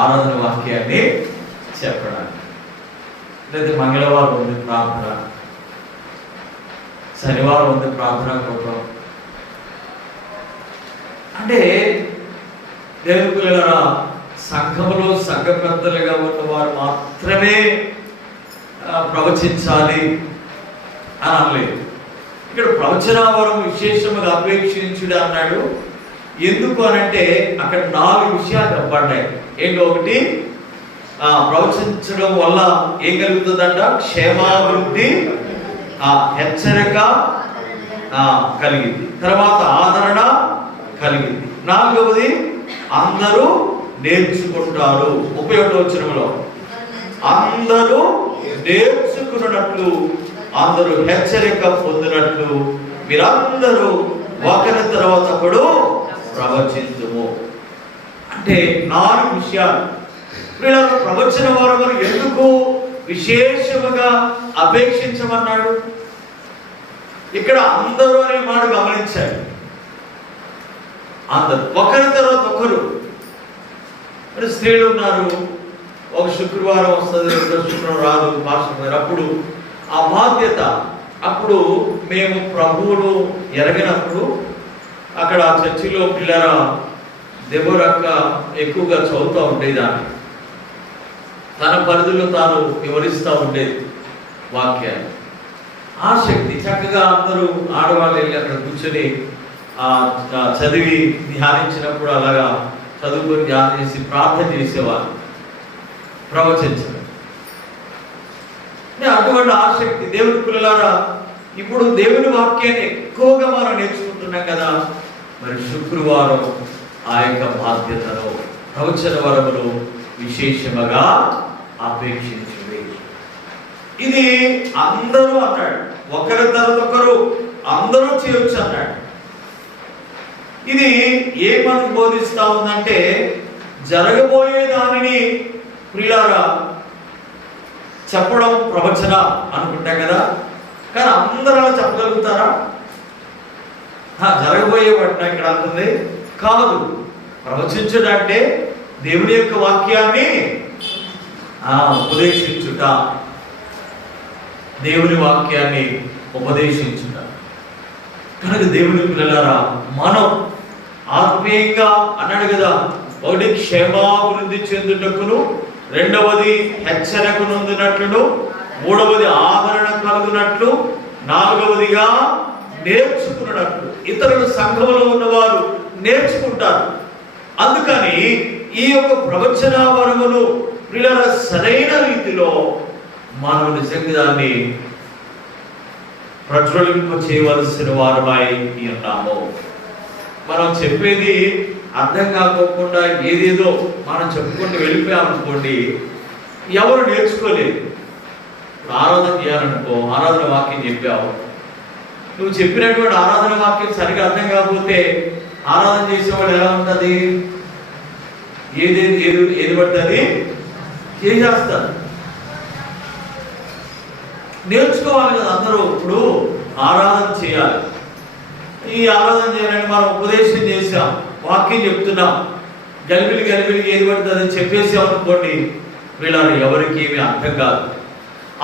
ఆరాధన వాక్యాన్ని చెప్పడానికి. లేదా మంగళవారం ఉంది ప్రార్థన, శనివారం ఉంది ప్రార్థన కోసం. అంటే దేవుని పిల్లల సంఘములో సంఘ పెద్దలుగా ఉన్న వారు మాత్రమే ప్రవచించాలి అని అనలేదు. ఇక్కడ ప్రవచనావరం విశేషముగా అపేక్షించుడు అన్నాడు. ఎందుకు అనంటే అక్కడ 4 విషయాలు చెప్పబడ్డాయి. ఏంటో ఒకటి, ప్రవచించడం వల్ల ఏం కలుగుతుందంట? క్షేమాభివృద్ధి, హెచ్చరిక కలిగింది, తర్వాత ఆదరణ కలిగింది, 4వది అందరూ నేర్చుకుంటారు. 31వ వచనంలో అందరూ నేర్చుకున్నట్లు, అందరూ హెచ్చరిక పొందినట్లు మీరందరూ ఒకరి తర్వాత ఒకడు ప్రవచించుము. అంటే 4 విషయాలు. వీళ్ళకు ప్రవచన వరములు ఎందుకు విశేషముగా అపేక్షించమన్నాడు? ఇక్కడ అందరూ అనే మాట గమనించాడు. అందరూ ఒకరి తర్వాత ఒకరు. మరి స్త్రీలు ఉన్నారు, ఒక శుక్రవారం వస్తుంది, రెండో శుక్రవారం రాదు పాస్టర్. అప్పుడు ఆ బాధ్యత, అప్పుడు మేము ప్రభువును ఎరగినప్పుడు అక్కడ ఆ చర్చిలో పిల్లల దెబోరక్క ఎక్కువగా చదువుతూ ఉండేదాన్ని. తన పరిధిలో తాను వివరిస్తూ ఉండేది వాక్యాన్ని. ఆసక్తి చక్కగా అందరూ ఆడవాళ్ళు వెళ్ళి అక్కడ కూర్చొని చదివి ధ్యానించినప్పుడు అలాగా చదువుకొని ధ్యానం చేసి ప్రార్థన చేసేవారు, ప్రవచించడం. అటువంటి ఆసక్తి దేవుని పిల్లలారా. ఇప్పుడు దేవుని వాక్యాన్ని ఎక్కువగా మనం నేర్చుకుంటున్నాం కదా. మరి శుక్రవారం ఆ యొక్క బాధ్యతను ప్రవచన వరములు విశేషముగా అపేక్షించింది. ఇది అందరూ అన్నాడు, ఒకరి తర్వాత ఒకరు అందరూ చేయొచ్చు అన్నాడు. ఇది ఏమని బోధిస్తా ఉందంటే జరగబోయే దానిని ప్రియులారా చెప్పడం ప్రవచన అనుకుంటాం కదా. కానీ అందరూ అలా చెప్పగలుగుతారా? జరగబోయే వాటిని ఇక్కడ అంటుంది కాదు. ప్రవచించుడంటే దేవుని యొక్క వాక్యాన్ని ఉపదేశించుట, దేవుని వాక్యాన్ని ఉపదేశించుట. కనుక దేవుని పిల్లలారా మనం ఆత్మీయంగా అన్నాడు కదా, ఒకటి క్షేమాభివృద్ధి చెందుటకును, రెండవది హెచ్చరిక నొందినట్లు, మూడవది ఆదరణ కలుగునట్లు, నాలుగవదిగా నేర్చుకున్నట్లు. ఇతరులు సంఘంలో ఉన్నవారు నేర్చుకుంటారు. అందుకని ఈ యొక్క ప్రవచన వరమును పిల్లల సరైన రీతిలో మనం నిజంగా దాన్ని ప్రజ్వలింప చేయవలసిన వారమై ఉన్నాము. మనం చెప్పేది అర్థం కాకోకుండా ఏదేదో మనం చెప్పుకుంటూ వెళ్ళిపోయామనుకోండి, ఎవరు నేర్చుకోలేదు. ఆరాధన చేయాలనుకో, ఆరాధన వాక్యం చెప్పావు, నువ్వు చెప్పినటువంటి ఆరాధన వాక్యం సరిగా అర్థం కాకపోతే ఆరాధన చేసేవాడు ఎలా ఉంటుంది? ఏది పడుతుంది చేసేస్తారు. నేర్చుకోవాలి కదా అందరూ. ఇప్పుడు ఆరాధన చేయాలి, ఈ ఆరాధన చేయాలని మనం ఉపదేశం చేసాం, వాక్యం చెప్తున్నాం, గలిబిలి ఏది పడుతుంది చెప్పేసాం అనుకోండి, వీళ్ళ ఎవరికి ఏమి అర్థం కాదు.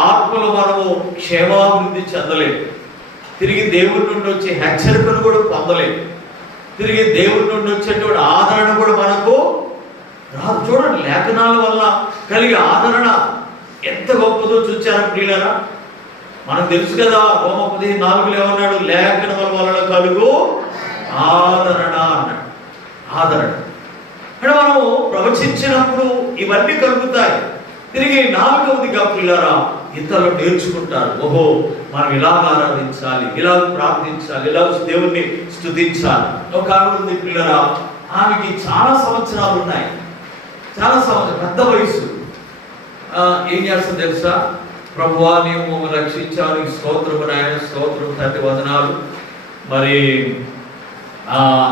ఆత్మలో మనము క్షేమాభివృద్ధి చెందలేము, తిరిగి దేవుడి నుండి వచ్చే హెచ్చరికను కూడా పొందలేము, తిరిగి దేవుడి నుండి వచ్చేటువంటి ఆదరణ కూడా మనకు రాదు. చూడండి, లేఖనాల వల్ల కలిగే ఆదరణ ఎంత గొప్పదో చూచారా ప్రియులారా. మనకు తెలుసు కదా, రోమ 10:4 ఏమన్నాడు? లేఖనముల వలన కలుగు ఆదరణ అన్నాడు. ఆదరణ అంటే మనము ప్రవచించినప్పుడు ఇవన్నీ కలుగుతాయి. తిరిగి 4వదిగా పిల్లరా, ఇతరులు నేర్చుకుంటారు. ఓహో, మనం ఇలాగ ఆరాధించాలి, ఇలాగ ప్రార్థించాలి, ఇలాగ దేవుణ్ణి స్తుతించాలి. ఒక ఆవిడ పిల్లరా, ఆమెకి చాలా సంవత్సరాలు ఉన్నాయి, చాలా సంవత్సరాలు, పెద్ద వయసు. ఏం చేస్తుంది తెలుసా? ప్రభువా, నీవు మమ్మల్ని రక్షించాలి, స్తోత్రము నాయన, స్తోత్రం తండ్రి, వందనాలు. మరి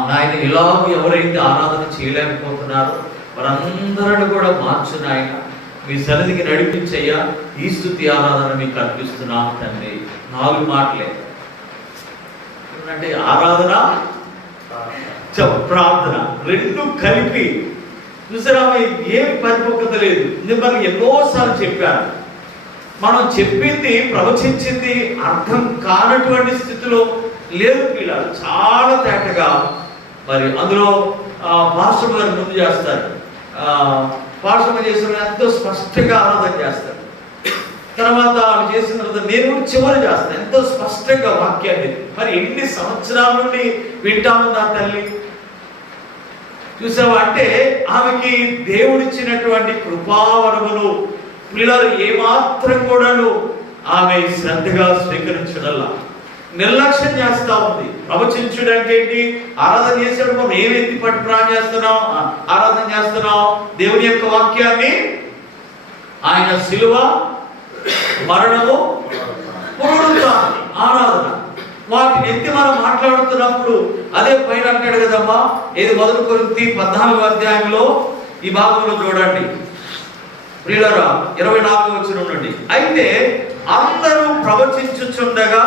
నాయన ఇలాగ ఎవరైతే ఆరాధన చేయలేకపోతున్నారో వారందరిని కూడా మార్చు నాయన, మీ సన్నిధికి నడిపించయ్యా, ఈ స్తుతి ఆరాధన మీకు అర్పిస్తున్నాం తండ్రి. 4 మాటలే అంటే ఆరాధన, ప్రార్థన, రెండు కలిపి. చూసారా, ఏమి పరిపక్వత లేదు. నేను మనకి ఎన్నోసార్లు చెప్పాను, మనం చెప్పింది, ప్రవచించింది అర్థం కానటువంటి స్థితిలో లేదు పిల్లలు, చాలా తేటగా. మరి అందులో పాస్టర్ గారు ముందు చేస్తారు, పాస్టర్ చేసిన ఎంతో స్పష్టంగా ఆరాధన చేస్తారు. తర్వాత వాళ్ళు చేసిన తర్వాత నేను కూడా చివరి చేస్తాను, ఎంతో స్పష్టంగా వాక్యాన్ని. మరి ఎన్ని సంవత్సరాల నుండి వింటాము నా తల్లి. చూసావా, అంటే ఆమెకి దేవుడిచ్చినటువంటి కృపావరములు పిల్లలు ఏమాత్రం కూడాను ఆమె శ్రద్ధగా స్వీకరించడల్లా నిర్లక్ష్యం చేస్తా ఉంది. ప్రవచించడానికి ఏంటి? ఆరాధన చేసేటప్పుడు మనం ఏమైతే పట్టి ప్రాణం చేస్తున్నాం, ఆరాధన చేస్తున్నాం దేవుని యొక్క వాక్యాన్ని, ఆయన శిలువ, మరణము, పునరుత్థానం, ఆరాధన, వాటిని ఎత్తి మనం మాట్లాడుతున్నప్పుడు అదే పైన అంటాడు కదమ్మా, ఏది 1 కొరింథీ 14వ అధ్యాయంలో ఈ భాగంలో చూడండి ప్రియులారా, 24వ వచనం నుండి. అయితే అందరూ ప్రవచించుచుండగా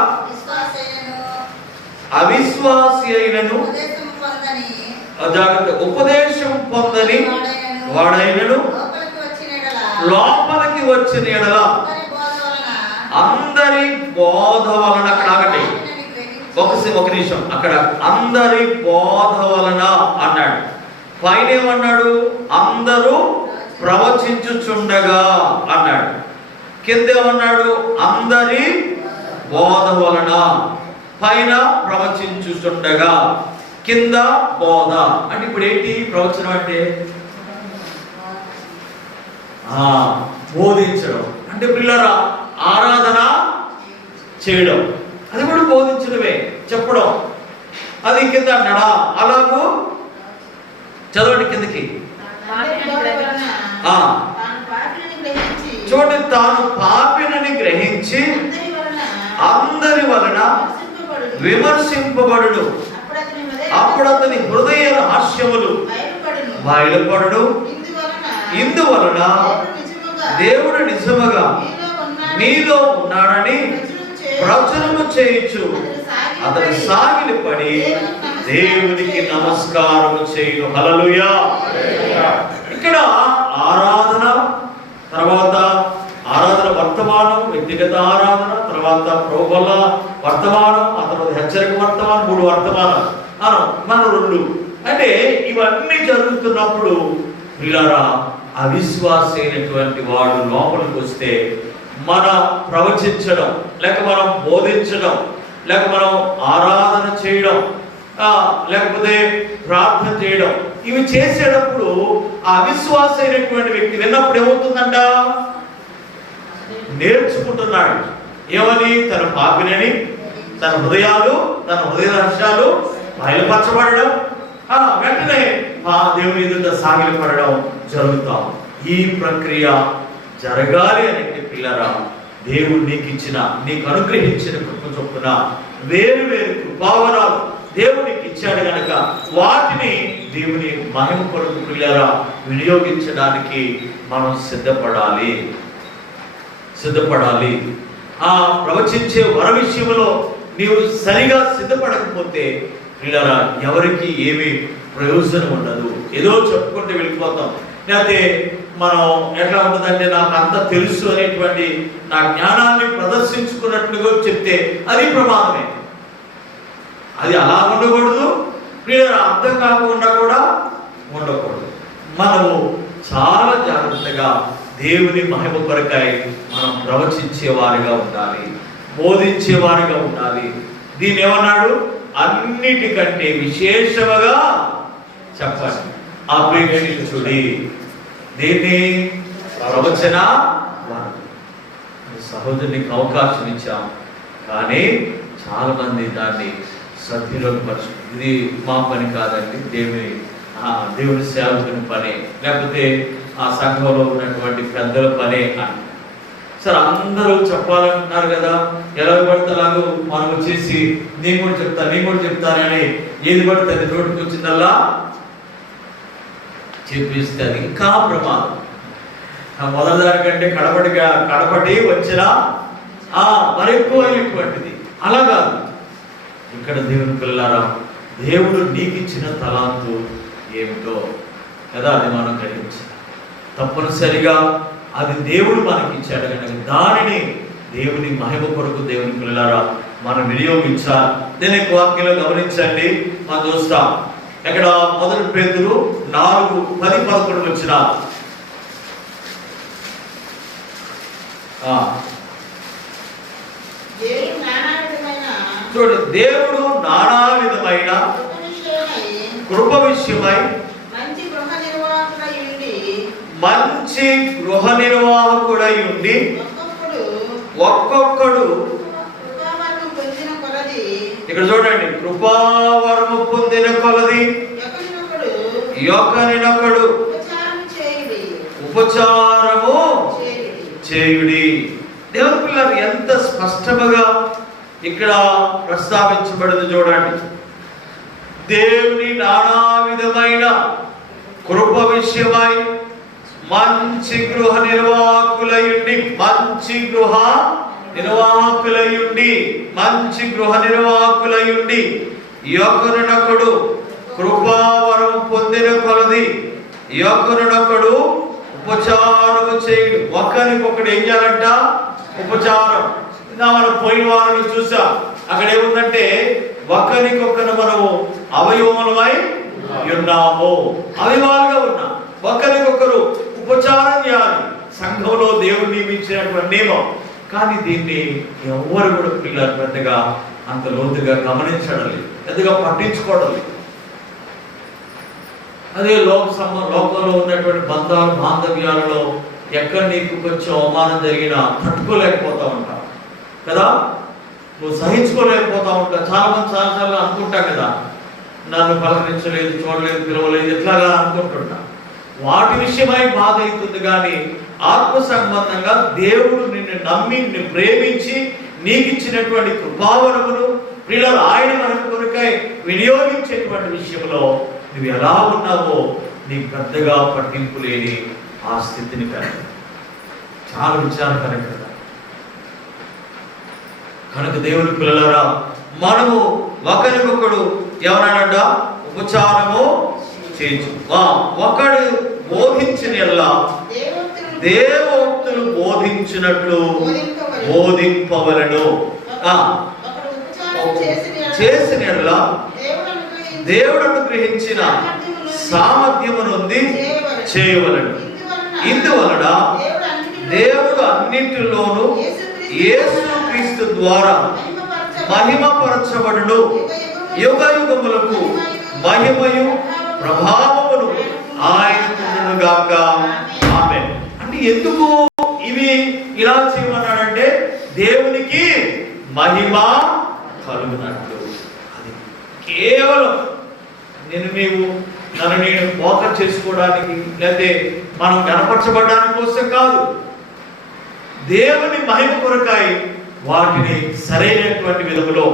అవిశ్వాసి అయినను జాగ్రత్త ఉపదేశం పొందని వాడైనను లోపలికి వచ్చిన ఎడల అందరి బోధ వలన, అక్కడ ఆగండి ఒక నిమిషం, అక్కడ అందరి బోధ వలన అన్నాడు. పైన ఏమన్నాడు? అందరూ ప్రవచించుచుండగా అన్నాడు. కింద ఏమన్నాడు? అందరి బోధ వలన. పైన ప్రవచించుచుండగా, కింద బోధ. అంటే ఇప్పుడు ఏంటి ప్రవచనం అంటే? బోధించడం. అంటే పిల్లరా, ఆరాధన చేయడం, అది కూడా బోధించడమే, చెప్పడం. అది కింద అన్నాడా? అలాగూ చదవండి కిందకి. చూడండి, తాను పాపినని గ్రహించి అందరి వలన విమర్శింపబడును, అప్పుడు అతని హృదయ రహస్యములు బయలుపడును. ఇందువలన దేవుడు నిజముగా నీలో ఉన్నాడని ప్రచురము చేయించు అతని సాగిలి పడి దేవునికి నమస్కారము చేయును. హల్లెలూయా. ఇక్కడ ఆరాధన, తర్వాత ఆరాధన వర్తమానం, వ్యక్తిగత ఆరాధన, తర్వాత ప్రభువుల వర్తమానం, ఆ తర్వాత హెచ్చరిక వర్తమానం, 3 వర్తమానాలు మన 2. అంటే ఇవన్నీ జరుగుతున్నప్పుడు పిల్లరా, అవిశ్వాసి అయినటువంటి వాడు లోపలికి వస్తే మన ప్రవచించడం, లేక మనం బోధించడం, లేక మనం ఆరాధన చేయడం, లేకపోతే ప్రార్థన చేయడం, ఇవి చేసేటప్పుడు ఆ అవిశ్వాసి అయినటువంటి వ్యక్తి విన్నప్పుడు ఏమవుతుందంట? నేర్చుకుంటున్నాడు. ఏమని? తన పాపినని, తన హృదయ రహస్యాలు బయలుపరచబడడం, వెంటనే దేవుని ఎదుట సాగిలపడడం జరుగుతాం. ఈ ప్రక్రియ జరగాలి అంటే పిల్లరా, దేవుడు నీకు అనుగ్రహించిన కృప చొప్పున వేరు వేరు కృపావరాలు దేవునికి ఇచ్చాడు కనుక వాటిని దేవుని మహిమ కొరకు పిల్లరా వినియోగించడానికి మనం సిద్ధపడాలి. ఆ ప్రవచించే వర విషయంలో నీవు సరిగా సిద్ధపడకపోతే పిల్లరా ఎవరికి ఏమి ప్రయోజనం ఉండదు. ఏదో చెప్పుకుంటే వెళ్ళిపోతాం. లేకపోతే మనం ఎట్లా ఉంటుందంటే నాకు అంత తెలుసు అనేటువంటి నా జ్ఞానాన్ని ప్రదర్శించుకున్నట్లుగా చెప్తే అది ప్రమాదమే. అది అలా ఉండకూడదు. పిల్లలు అర్థం కాకుండా కూడా ఉండకూడదు. మనము చాలా జాగ్రత్తగా దేవుని మహిమ కొరకై మనం ప్రవచించే వారిగా ఉండాలి, బోధించేవారుగా ఉండాలి. దీన్ని ఏమన్నాడు? అన్నిటికంటే విశేషముగా చెప్పండి, అపేక్షించుడి. దీన్ని ప్రవచన సహోదరునికి అవకాశం ఇచ్చాం, కానీ చాలా మంది దాన్ని సద్వినియోగపరచు. ఇది మా పని కాదండి, దేవుని సేవకుని పనే, లేకపోతే ఆ సంఘంలో ఉన్నటువంటి పెద్దల పనే అని. సరే, అందరూ చెప్పాలంటున్నారు కదా, ఎలా పడితే అలాగూ మనం వచ్చేసి నేను కూడా చెప్తానని ఏది పడితే అది నోటికి వచ్చిందల్లా చెప్పిస్తే అది ఇంకా ప్రమాదం. మొదటి దానికంటే కడపటి వచ్చిన మరి ఎక్కువ అయినటువంటిది. అలా కాదు. ఇక్కడ దేవుని పిల్లారా, దేవుడు నీకు ఇచ్చిన తలాంతు ఏమిటో కదా, అది మనం గ్రహించాలి. తప్పనిసరిగా అది దేవుడు మనకి ఇచ్చాడు కనుక దానిని దేవుని మహిమ కొరకు దేవుని పిల్లారా మనం వినియోగించాలి. దీని వాక్యంలో గమనించండి, మనం చూస్తాం. ఇక్కడ 1 పేతురు 4:10-11 వచ్చిన చూడు, దేవుడు నానా విధమైన కృప విషయమై మంచి గృహ నిర్వాహకుడై ఉండి ఒక్కొక్కడు ఇక్కడ చూడండి, కృపావరము పొందిన కొలది యొక్కనినొకడు ఉపచారము చేయుడి. దేవుని పిల్లలు ఎంత స్పష్టముగా ఇక్కడ ప్రస్తావించబడింది చూడండి. దేవుని నానా విధమైన కృప విషయమై మంచి గృహ నిర్వాహకులయుండి యొక్కనొకడు కృపావరం పొందిన కొలది యొక్కనొకడు ఉపచారము చేయుడు. ఒకరికొకడు ఏం చేయాలంట? ఉపచారం. మనం పోయిన వారంలో చూసాం, అక్కడ ఏముందంటే ఒకరికొకరు మనము అవయవములమై ఉన్నాము, అవయవాలుగా ఉన్నాం. ఒకరికొకరు ఉపచారం చేయాలి. సంఘంలో దేవుడు నియమించినటువంటి నియమం. కానీ దీన్ని ఎవరు కూడా పిల్లలు పెద్దగా అంత లోతుగా గమనించడం లేదు, పెద్దగా పట్టించుకోవడం లేదు. అదే లోకంలో ఉన్నటువంటి బంధాలు బాంధవ్యాలలో ఎక్కడ నీకు కొంచెం అవమానం జరిగినా తట్టుకోలేకపోతా ఉంటావు కదా, నువ్వు సహించుకోలేకపోతా ఉంటావు. చాలాసార్లు అనుకుంటా కదా, నన్ను పలకరించలేదు, చూడలేదు, పిలవలేదు, ఎట్లాగా అనుకుంటున్నా. వాటి విషయమై బాధ అవుతుంది. కానీ ఆత్మ సంబంధంగా దేవుడు నిన్ను నమ్మి, నిన్ను ప్రేమించి నీకు ఇచ్చినటువంటి కృపావరమును పిల్లలు ఆయన మన కొరకై వినియోగించేటువంటి విషయంలో నువ్వు ఎలా ఉన్నావో నీకు పెద్దగా పట్టింపు లేని ఆ స్థితిని కనుక చాలా విచారకరం కదా. కనుక దేవుని పిల్లలారా, మనము ఒకరికొకడు ఎవరన్నాడ ఉపచారము చేయొచ్చు. ఒకడు బోధించిన దేవోక్తులు బోధించినట్లు బోధింపవలను. చేసిన దేవుడు అనుగ్రహించిన సామర్థ్యము నుండి చేయవలను. ఇందువలన దేవుడు అన్నిటిలోనూ యేసుక్రీస్తు ద్వారా మహిమపరచబడును. యుగ యుగములకు మహిమయు ప్రభావమును ఆయనకు గాక. ఆమేన్. అంటే ఎందుకు ఇవి ఇలా చేయమన్నాడంటే దేవునికి మహిమ కలుగునట్లు. అది కేవలం నన్ను నేను ఫోకస్ చేసుకోవడానికి, లేకపోతే మనం కనపరచబడడానికి కోసం కాదు. దేవుని మహిమ కొరకాయి వాటిని సరైనటువంటి విధములో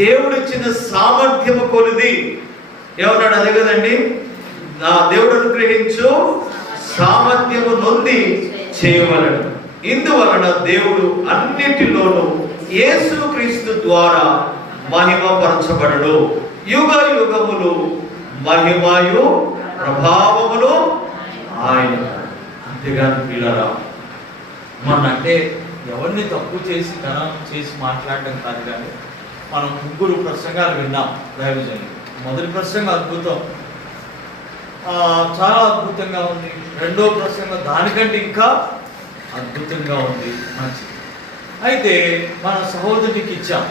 దేవుడు ఇచ్చిన సామర్థ్యము కొలిది ఏమన్నాడు? అదే కదండి, నా దేవుడు అనుగ్రహించు సామర్థ్యము నొంది చేయవలను. ఇందువలన దేవుడు అన్నిటిలోనూ యేసుక్రీస్తు ద్వారా మహిమపరచబడును. యుగ యుగములు మహిమయు ప్రభావములు ఆయన. అంతేగాని పిల్లరా, అంటే ఎవరిని తప్పు చేసి ఘనం చేసి మాట్లాడడం కాదు. కానీ మనం 3 ప్రసంగాలు విన్నాం దైవజనులు. మొదటి ప్రసంగం అద్భుతం, చాలా అద్భుతంగా ఉంది. రెండో ప్రసంగం దానికంటే ఇంకా అద్భుతంగా ఉంది, మంచిది. అయితే మన సహోదరునికి ఇచ్చాం.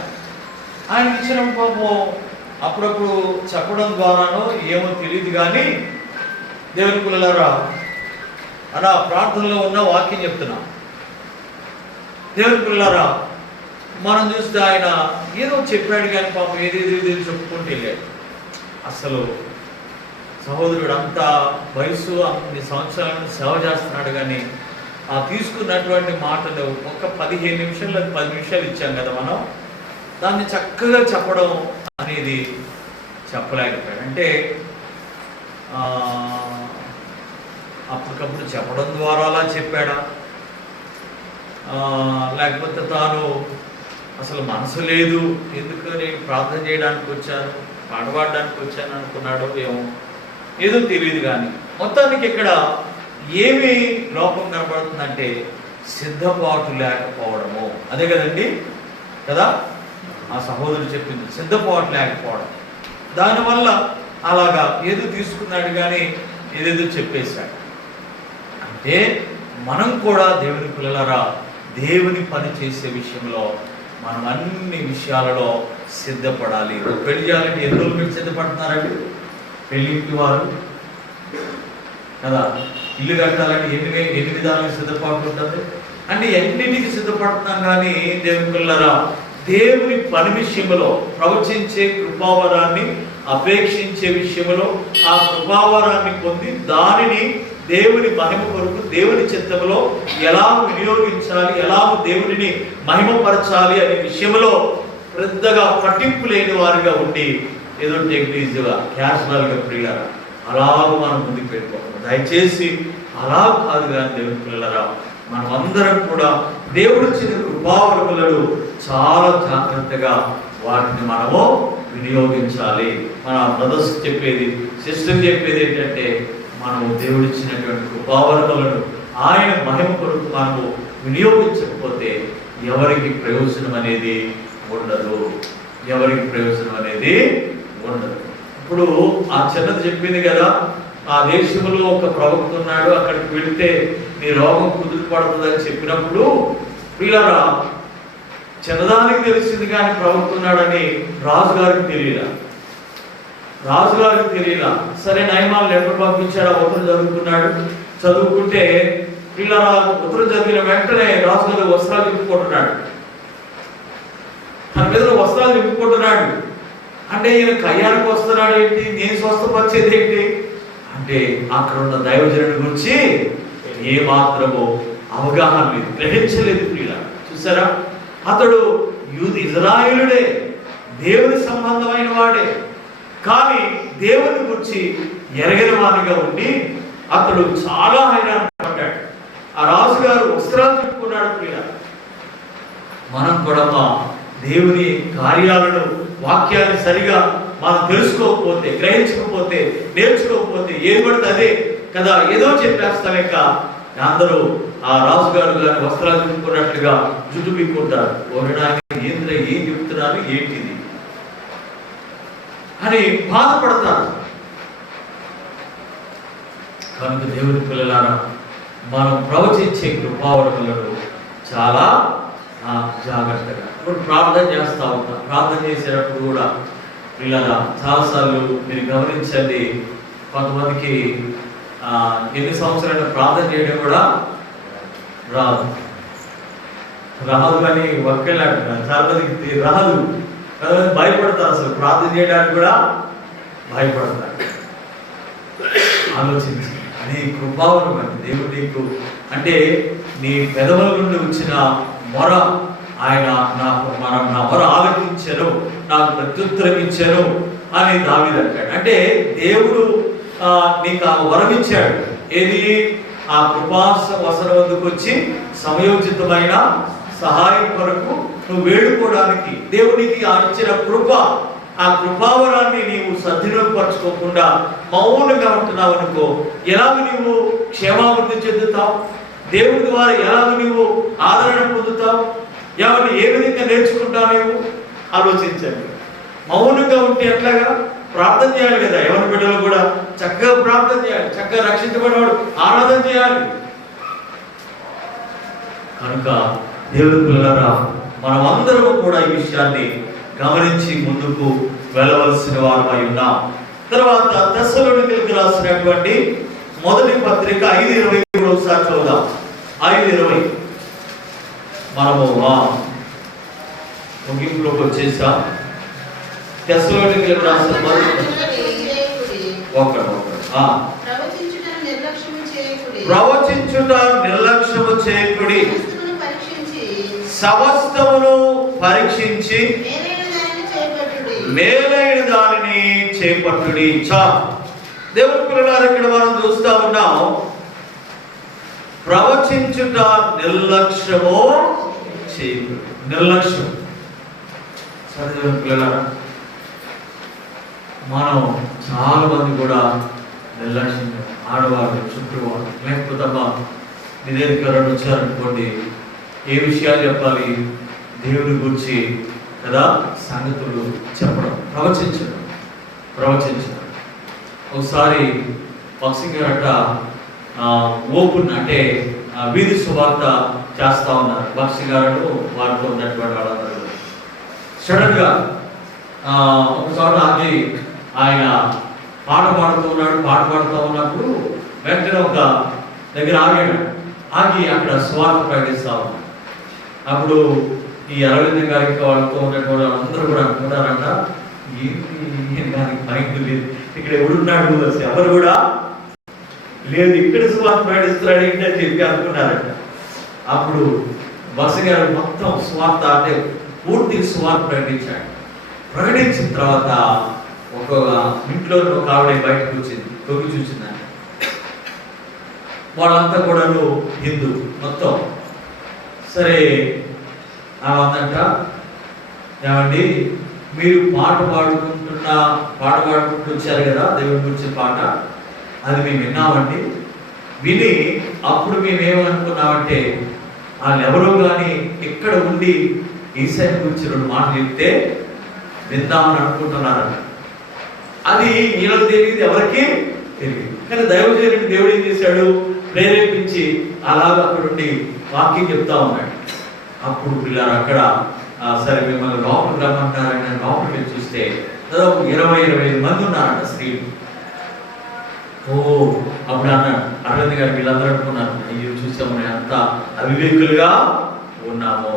ఆయనకి ఇచ్చిన పాపం అప్పుడప్పుడు చెప్పడం ద్వారానో ఏమో తెలియదు, కానీ దేవుని పిల్లలారా అలా ప్రార్థనలో ఉన్న వాక్యం చెప్తున్నా. దేవుని పిల్లలారా, మనం చూస్తే ఆయన ఏదో చెప్పాడు కానీ పాపం ఏదేది చెప్పుకుంటూ వెళ్ళాడు. అసలు సహోదరుడు అంత వయసు అన్ని సంవత్సరాలను సేవ చేస్తున్నాడు, కానీ ఆ తీసుకున్నటువంటి మాటలు ఒక 15 నిమిషాలు 10 నిమిషాలు ఇచ్చాం కదా మనం, దాన్ని చక్కగా చెప్పడం అనేది చెప్పలేకపోయాడు. అంటే అప్పటికప్పుడు చెప్పడం ద్వారా అలా చెప్పాడా, లేకపోతే తాను అసలు మనసు లేదు, ఎందుకు నేను ప్రార్థన చేయడానికి వచ్చాను, పాట పాడడానికి వచ్చాను అనుకున్నాడో ఏదో తెలియదు. కానీ మొత్తానికి ఇక్కడ ఏమి లోపం కనబడుతుందంటే సిద్ధపాటు లేకపోవడము. అదే కదండి కదా ఆ సహోదరుడు చెప్పింది, సిద్ధపాటు లేకపోవడం. దానివల్ల అలాగా ఏదో తీసుకున్నాడు కానీ ఏదేదో చెప్పేశాడు. అంటే మనం కూడా దేవుని పిల్లలారా, దేవుని పని చేసే విషయంలో మనం అన్ని విషయాలలో సిద్ధపడాలి. పెళ్లి చేయాలంటే ఎన్ని రోజులు మీరు సిద్ధపడుతున్నారండి? పెళ్ళింటి వారు కదా, ఇల్లు కట్టాలంటే ఎన్ని విధాలుగా సిద్ధపాటు ఉంటుంది అంటే ఎన్నింటికి సిద్ధపడుతున్నాం. కానీ దేవుని పిల్లలారా, దేవుని పని విషయంలో ప్రవచించే కృపావరాన్ని అపేక్షించే విషయంలో ఆ కృపావరాన్ని పొంది దానిని దేవుని మహిమ కొరకు దేవుని చిత్తములో ఎలా వినియోగించాలి, ఎలా దేవుడిని మహిమపరచాలి అనే విషయంలో పెద్దగా పట్టింపు లేని వారిగా ఉండి ఏదో టెక్నిక్గా క్యాషువల్గా ప్రియులారా అలాగ మనం ముందుకు పెట్టుకోవాలి. దయచేసి అలా కాదు. కానీ దేవుని పిల్లలారా, మనం అందరం కూడా దేవుడు ఇచ్చిన కృపావరములను చాలా జాగ్రత్తగా వాటిని మనము వినియోగించాలి. మన బ్రదర్స్ చెప్పేది, సిస్టర్ చెప్పేది ఏంటంటే, మనము దేవుడిచ్చినటువంటి కృపావరములను ఆయన మహిమ కొరకు మనము వినియోగించకపోతే ఎవరికి ప్రయోజనం అనేది ఉండదు. ఎవరికి ప్రయోజనం అనేది ఉండదు. ఇప్పుడు ఆ చిన్నది చెప్పింది కదా, ఆ దేశంలో ఒక ప్రవక్త ఉన్నాడు, అక్కడికి వెళితే నీ రోగం కుదురుపడుతుందని చెప్పినప్పుడు పిల్లరా చిన్నదానికి తెలిసింది, కానీ ప్రవక్త ఉన్నాడని రాజుగారికి తెలియలా. సరే నయమాలు లెటర్ పంపించాడు, ఆ ఉత్తరం చదువుకున్నాడు. చదువుకుంటే పిల్లరా ఉత్తరం చదివిన వెంటనే రాజుగారు వస్త్రాలు నింపుకుంటున్నాడు, తన మీద వస్త్రాలు నింపుకుంటున్నాడు. అంటే ఈయన కయ్యానికి వస్తున్నాడు ఏంటి, నేను స్వస్థపరిచేది ఏంటి అంటే అక్కడ ఉన్న దైవజనుడి గురించి ఏ మాత్రమో అవగాహన లేదు, గ్రహించలేదు. ప్రియుల చూసారా, అతడు ఇజ్రాయేలుడే, దేవుని సంబంధమైన వాడే, కానీ దేవుని గురించి ఎరగని వాడిగా ఉండి అతడు చాలా హైరాణ పడ్డాడు. ఆ రాజుగారు వస్త్రాలు చెప్పుకున్నాడు. ప్రియుల మనం కూడా మా దేవుని కార్యాలను వాక్యాన్ని సరిగా మనం తెలుసుకోకపోతే, గ్రహించకపోతే, నేర్చుకోకపోతే ఏం పడితే అదే కదా ఏదో చెప్పేస్తామేక అందరూ ఆ రాజుగారు గారి వస్త్రాలు చెప్పుకున్నట్లుగా జుట్టు పీక్కుంటారు. ఏం చెప్తున్నారు ఏంటిది అని బాధపడతారు. కనుక దేవుని పిల్లలారా, మనం ప్రవచించే కృపావరములను చాలా జాగ్రత్తగా ఇప్పుడు ప్రార్థన చేస్తూ ఉంటాం. ప్రార్థన చేసేటప్పుడు కూడా పిల్లల చాలాసార్లు మీరు గమనించండి, కొంతమందికి ఎన్ని సంవత్సరాలు ప్రార్థన చేయడం కూడా రాదు కానీ ఒకేలాంటున్నారు. చాలా మందికి రాదు, కొంతమంది భయపడతారు, అసలు ప్రార్థన చేయడానికి కూడా భయపడతారు. ఆలోచించి నీ కృపావరం అంటే దేవుడు నీకు అంటే నీ పెదవుల నుండి వచ్చిన మొర ఆయన నా మొర ఆలకించను, నాకు ప్రత్యుత్తరం ఇచ్చాను అని దావీదు అంటాడు. అంటే దేవుడు నీకు ఆ వరం ఇచ్చాడు. ఏది? ఆ కృపాస వసనం వద్దకు వచ్చి సమయోచితమైన సహాయం కొరకు నువ్వు వేడుకోవడానికి దేవునికి ఇచ్చిన కృప, ఆ కృపావరాన్ని నీవు సద్వినియోగపరచుకోకుండా మౌనంగా ఉంటున్నావు అనుకో, ఎలాగ నీవు క్షేమాభివృద్ధి చెందుతావు? దేవుడి ద్వారా ఎలాగ నీవు ఆదరణ పొందుతావు? ఎవరిని ఏ విధంగా నేర్చుకుంటావు? నీవు ఆలోచించండి. మౌనంగా ఉంటే ఎట్లాగా? ప్రార్థన చేయాలి కదా, ఎవరి బిడ్డలు కూడా చక్కగా ప్రార్థన చేయాలి, చక్కగా రక్షించబడినవాడు ఆరాధన చేయాలి. కనుక దేవుని పిల్లలారా, మనం అందరము కూడా ఈ విషయాన్ని గమనించి ముందుకు వెళ్ళవలసిన వారమై ఉన్నాం. తర్వాత తెస్సలోనికీయులకు రాసినటువంటి మొదటి పత్రిక 5:20 ఒకసారి చూద్దాం. 5:20 మనము ముగింపులోకి వచ్చేసాం. తెస్సలోనికీయులకు రాసిన ప్రవచించుట నిర్లక్ష్యము చేయకుడి, సమస్తమును పరీక్షించి మేలైన దానిని చేపట్టుడి. దేవుని పిల్లలారా, ఇక్కడ మనం చూస్తా ఉన్నాం, ప్రవచించుట నిర్లక్ష్యము చేయకుడి. నిర్లక్ష్యం. సరే దేవుని పిల్లలారా, మనం చాలా మంది కూడా నిర్లక్ష్యంగా, ఆడవాళ్ళు, శుక్రవారు, లేకపోతే అమ్మా నీ దగ్గరికి ఎవరైనా వచ్చారనుకోండి, ఏ విషయాలు చెప్పాలి, దేవుని గురించి కదా సంగతులు చెప్పడం, ప్రవచించడం. ఒకసారి పక్షింగ్ గారట ఓపెన్ అంటే వీధి సువార్త చేస్తా ఉన్నారు. పక్షి గారు వారితో ఉన్నటువంటి వాళ్ళందరూ సడన్ గా ఒకసారి ఆగి ఆయన పాట పాడుతూ ఉన్నప్పుడు వెంటనే ఒక దగ్గర ఆగి అక్కడ స్వార్థ ప్రకటిస్తా ఉన్నాడు. అప్పుడు ఈ అరవింద్ గారికి వాళ్ళతో ఉన్నటువంటి అందరూ కూడా అనుకున్నారంట, దానికి మైండ్ లేదు, ఇక్కడ ఎవడున్నాడు, ఎవరు కూడా లేదు, ఇక్కడ స్వార్థ ప్రకటిస్తున్నాడు ఏంటి అని చెప్పి అనుకున్నారంట. అప్పుడు బస్ గారు మొత్తం స్వార్థ అంటే పూర్తి స్వార్థ ప్రకటించిన తర్వాత ఒక ఇంట్లో ఒక ఆవిడ బయటకు వచ్చింది, తొగి చూసిందంట. వాళ్ళంతా కూడా హిందూ మొత్తం. సరే అవందంట, ఏమండి మీరు పాట పాడుకుంటూ వచ్చారు కదా దేవుని గురించి పాట, అది మేము విన్నామండి. విని అప్పుడు మేమేమనుకున్నామంటే వాళ్ళు ఎవరో కానీ ఇక్కడ ఉండి ఈసారి గురించి 2 మాటలు చెప్తే విందామని అనుకుంటున్నారంట. అది వీళ్ళకి తెలియదు, ఎవరికి తెలియదు. కానీ దైవజనుడిని దేవుడు ఏం చేశాడు, ప్రేరేపించి అలాగ అక్కడుండి వాక్యం చెప్తా ఉన్నాడు. అప్పుడు పిల్లలు అక్కడ సరే మిమ్మల్ని లోపలికి రమ్మంటారని లోపలికి వెళ్ళి చూస్తే దాదాపు 20-25 మంది ఉన్నారంట స్త్రీలు. అప్పుడు అన్నాడు అరవింద్ గారు, వీళ్ళందరూ అనుకున్నారు, అయ్యో చూసాము అంత అవివేకులుగా ఉన్నాము.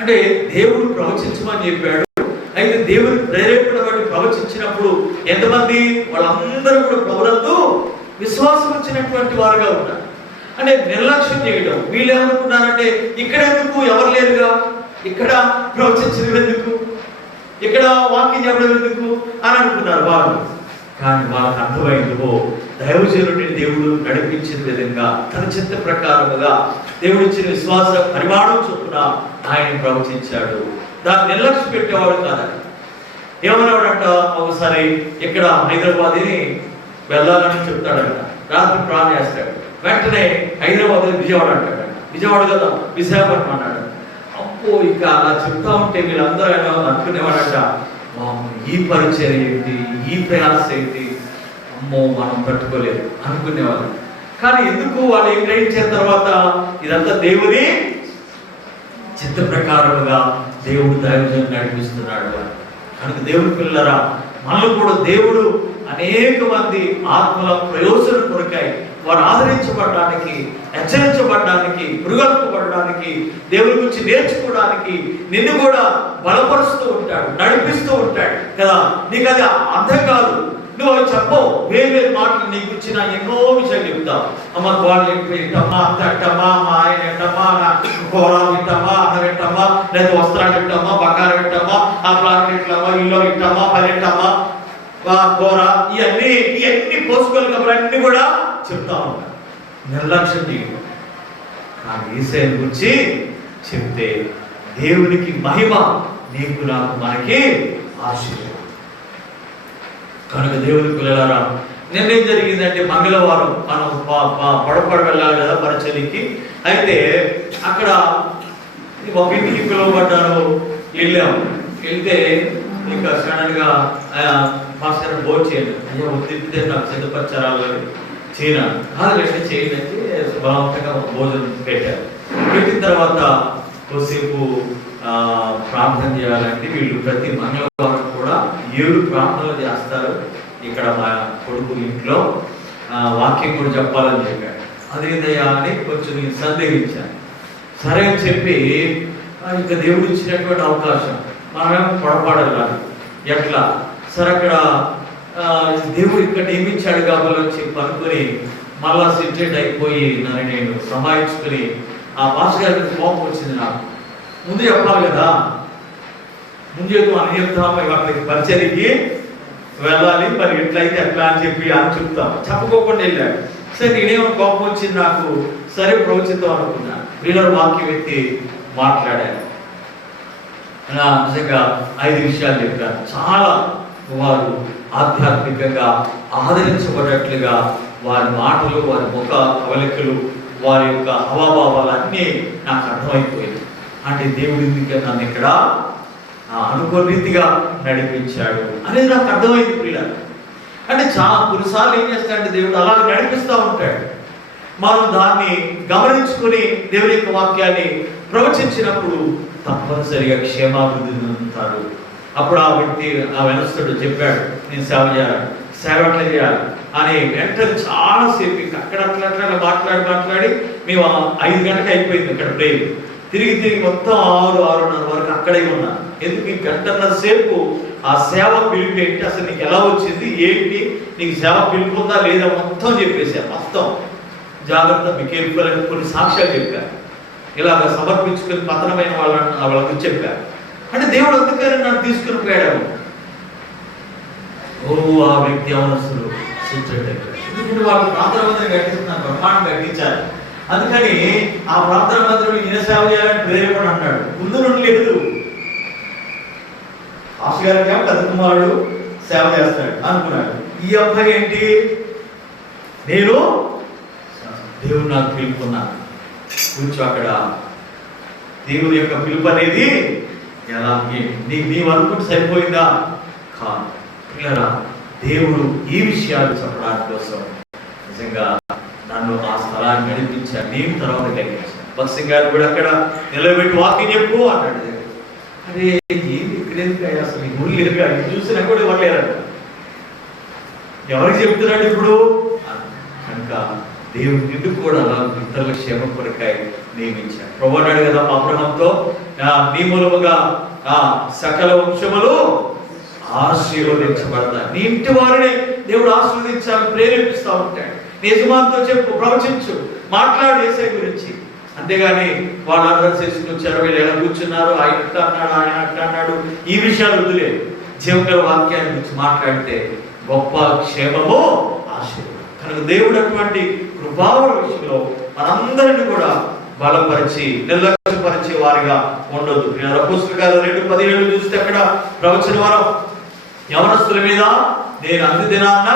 అంటే దేవుడు ప్రవచించమని చెప్పాడు. అయితే దేవుని ప్రేరేపణ బట్టి ప్రవచించినప్పుడు ఎంతమంది, వాళ్ళందరూ కూడా ప్రభువునందు విశ్వాసం వచ్చినటువంటి వారుగా ఉన్నారు. అంటే నిర్లక్ష్యం చేయడం. వీళ్ళు ఏమనుకున్నారంటే ఇక్కడ ఎందుకు, ఎవరు లేరుగా, ఇక్కడ ప్రవచించడం ఎందుకు, ఇక్కడ వాక్యం చెప్పడం ఎందుకు అని అనుకున్నారు వాళ్ళు. కానీ వాళ్ళకి అర్థమైందో దైవజనుడిని దేవుడు నడిపించిన విధంగా తన చిత్త ప్రకారముగా దేవుడు ఇచ్చిన విశ్వాస పరిమాణం చొప్పున ఆయన ప్రవచించాడు. దాన్ని నిర్లక్ష్యం పెట్టేవాడు కాదని. ఏమన్నాడంట, ఒకసారి ఇక్కడ హైదరాబాద్ని వెళ్ళాలని చెప్తాడంట, రాత్రి ప్లాన్ చేస్తాడు. వెంటనే హైదరాబాద్ విజయవాడ అంటాడు. విజయవాడ కదా విశాఖపట్నం అన్నాడు. అప్పో ఇక అలా చెప్తా ఉంటే వీళ్ళందరూ అనుకునేవాడంట, ఈ పరిచయం ఏంటి, ఈ ప్రయాస ఏంటి, అమ్మో మనం పట్టుకోలేదు అనుకునేవాళ్ళు. కానీ ఎందుకు వాళ్ళు ఏం గ్రహించిన తర్వాత ఇదంతా దేవుని చిత్త ప్రకారముగా దేవుడు దైవజనుని నడిపిస్తున్నాడు అని. కనుక దేవుని పిల్లరా, మనల్ని కూడా దేవుడు అనేక మంది ఆత్మల ప్రయోజనం కొరకై వారు ఆదరించబడడానికి, హెచ్చరించబడడానికి, పురుగొల్పబడడానికి, దేవుని గురించి నేర్చుకోవడానికి నిన్ను కూడా బలపరుస్తూ ఉంటాడు, నడిపిస్తూ ఉంటాడు కదా. నీకు అది అర్థం కాదు, నువ్వు అవి చెప్పవు, వేరే మాటలు నీకు ఇచ్చిన ఎన్నో విషయాలు చెప్తావు. అమ్మ వాళ్ళు వింటమ్మా, అత్త వింటమ్మా, మా ఆయన వింటమ్మా, కూర వింటమ్మా, అన్న వింటమ్మా, లేదా వస్త్రాలు వింటమ్మా, బంగారం వింటమ్మా, ఆ ప్లాట్ వింటమ్మా, ఇల్లు వింటమ్మా, పని వింటమ్మా, కూర, ఇవన్నీ పోసుకోవాలి కాబట్టి కూడా చెప్తా ఉంటాను. నిర్లక్ష్యం చేయడం. కానీ యేసయ్య గురించి చెప్తే దేవునికి మహిమ, నీకు నాకు మనకి ఆశీర్వాదం. కనుక దేవుని పిల్లలారా, నిన్నేం జరిగిందంటే మంగళవారం మనం పడపడ వెళ్ళాలి కదా పరిచయకి. అయితే అక్కడ ఒక ఇంటికి పిలువబడ్డారు, వెళ్ళాము. వెళ్తే ఇంకా సడన్ గా మాస్టర్ భోజనం చేయండి, అయ్యో తిప్పితే నాకు సిద్ధపరచరాలు చేయను కాదు, చేయండి బలవంతంగా భోజనం పెట్టారు. పెట్టిన తర్వాత కొద్దిసేపు ప్రార్థన చేయాలంటే వీళ్ళు ప్రతి మంగళవారం కూడా 7 ప్రార్థనలు చేస్తారు. ఇక్కడ మా కొడుకు ఇంట్లో వాక్యం కూడా చెప్పాలని చెప్పాడు. అదేదయ్యా అని కొంచెం నేను సందేహించాను. సరే అని చెప్పి ఇంకా దేవుడు ఇచ్చినటువంటి అవకాశం మనమేమో పొడపాడాలి ఎట్లా సరే అక్కడ దేవుడు ఇక్కడ నియమించాడు కాబట్టి చెప్పి అనుకుని మళ్ళా సిటేట్ అయిపోయి నన్ను నేను సమాయించుకుని ఆ పాస్ గారికి కోపం వచ్చింది. నాకు ముందు చెప్పాలి కదా, ముందు అని చెప్తాము అక్కడికి పరిచర్యకి వెళ్ళాలి, మరి ఎట్లయితే ఎట్లా అని చెప్పి అని చెప్తాం. చెప్పకోకుండా వెళ్ళాడు. సరే నేనేమో కోపం వచ్చింది నాకు. సరే ప్రవచిద్దాం అనుకున్నా. వీళ్ళ వాక్యం ఎత్తి మాట్లాడాను. నిజంగా 5 విషయాలు చెప్పాను. చాలా వారు ఆధ్యాత్మికంగా ఆదరించబడినట్లుగా వారి మాటలు, వారి ముఖ కవలికలు, వారి యొక్క హవాభావాలన్నీ నాకు అర్థమైపోయింది. అంటే దేవుడి నన్ను ఇక్కడ అనుకోని రీతిగా నడిపించాడు అనేది నాకు అర్థమైంది. పిల్లలు అంటే చాలా కొన్నిసార్లు ఏం చేస్తాడంటే దేవుడు అలా నడిపిస్తూ ఉంటాడు. మనం దాన్ని గమనించుకుని దేవుని యొక్క వాక్యాన్ని ప్రవచించినప్పుడు తప్పనిసరిగా క్షేమాభివృద్ధి పొందుతారు. అప్పుడు ఆ వ్యక్తి ఆ వెనస్తుడు చెప్పాడు, నేను సేవ చేయాలి, సేవ ఎట్లా చేయాలి అని వెంటనే చాలాసేపు అక్కడ అట్లా మాట్లాడి మేము 5 గంటలకు అయిపోయింది ఇక్కడ ప్రేమ్. తిరిగి మొత్తం 6-6:30 వరకు అక్కడే ఉన్నాను. ఎందుకు ఈ 1.5 సేపు ఆ సేవ పిలుపు ఏంటి, అసలు నీకు ఎలా వచ్చింది, ఏంటి, నీకు సేవ పిలుపు ఉందా లేదా మొత్తం చెప్పేశాను. మొత్తం జాగ్రత్త మీకు కేర్ఫుల్ కొన్ని సాక్ష్యాలు చెప్పారు. ఇలాగ సమర్పించుకుని పతనమైన వాళ్ళకి చెప్పారు. అంటే దేవుడు అందుకని నన్ను తీసుకుని పోయాడు. ఆ వ్యక్తి అవసరం ఎందుకంటే వాళ్ళు ప్రార్థన మందిరం కట్టిస్తున్నారు, బ్రహ్మాండం కట్టించారు. అందుకని ఆ ప్రార్థన మందిరం ఈయన సేవ చేయాలని ప్రేరేపణ అన్నాడు. ముందు నుండి లేదు. ఆశగారికి ఏమో పెద్ద కుమారుడు సేవ చేస్తాడు అనుకున్నాడు. ఈ అబ్బాయి ఏంటి, నేను దేవుడు నాకు పిలుపుకున్నాను, కూర్చో అక్కడ. దేవుడి యొక్క పిలుపు అనేది ఎలా నీవు అనుకుంటే సరిపోయిందా కాదు. పిల్లరా, దేవుడు ఈ విషయాలు చెప్పడానికి కోసం నిజంగా నన్ను ఆ స్థలాన్ని నడిపించాను. నేను తర్వాత కలిగించాను. భక్సింగ్ గారు కూడా అక్కడ నిలబెట్టి వాకింగ్ చెప్పు అన్నాడు. అరే ఏంటి ఇక్కడేందుకు అసలు ఊరు లేదుగా, ఇది చూసినా కూడా ఇవ్వలేరంట. ఎవరికి చెప్తున్నాడు ఇప్పుడు కనుక దేవుడు నిన్ను కూడా ఇతరుల క్షేమం కొరకై నియమించాడు. ప్రభు అన్నాడు కదా అబ్రహాముతో, నీ మూలముగా సకల వంశములు ఆశీర్వదించబడతాయి. నీ ఇంటి వారిని దేవుడు ఆశీర్వదించాలని ప్రేరేపిస్తూ ఉంటాడు. నీ యజమానితో చెప్పు, ప్రవచించు, మాట్లాడు యేసయ్య గురించి. అంతేగాని వాళ్ళు ఆర్డర్ చేసుకుని వచ్చారు, వీళ్ళు ఎలా కూర్చున్నారు, ఆయన అట్లా అన్నాడు, ఆయన అట్లా అన్నాడు, ఈ విషయాలు వదిలేదు. జీవగల వాక్యాన్ని గురించి మాట్లాడితే గొప్ప క్షేమము ఆశీర్వాదం. కనుక దేవుడు అటువంటి కృపావర విషయంలో మనందరినీ కూడా బలపరిచి నిర్లక్ష్యపరిచే వారిగా ఉండొద్దు. అపోస్తలుల 2:17 చూస్తే అక్కడ ప్రవచన వరం యవనస్తుల మీద నేను అంది దినాన్న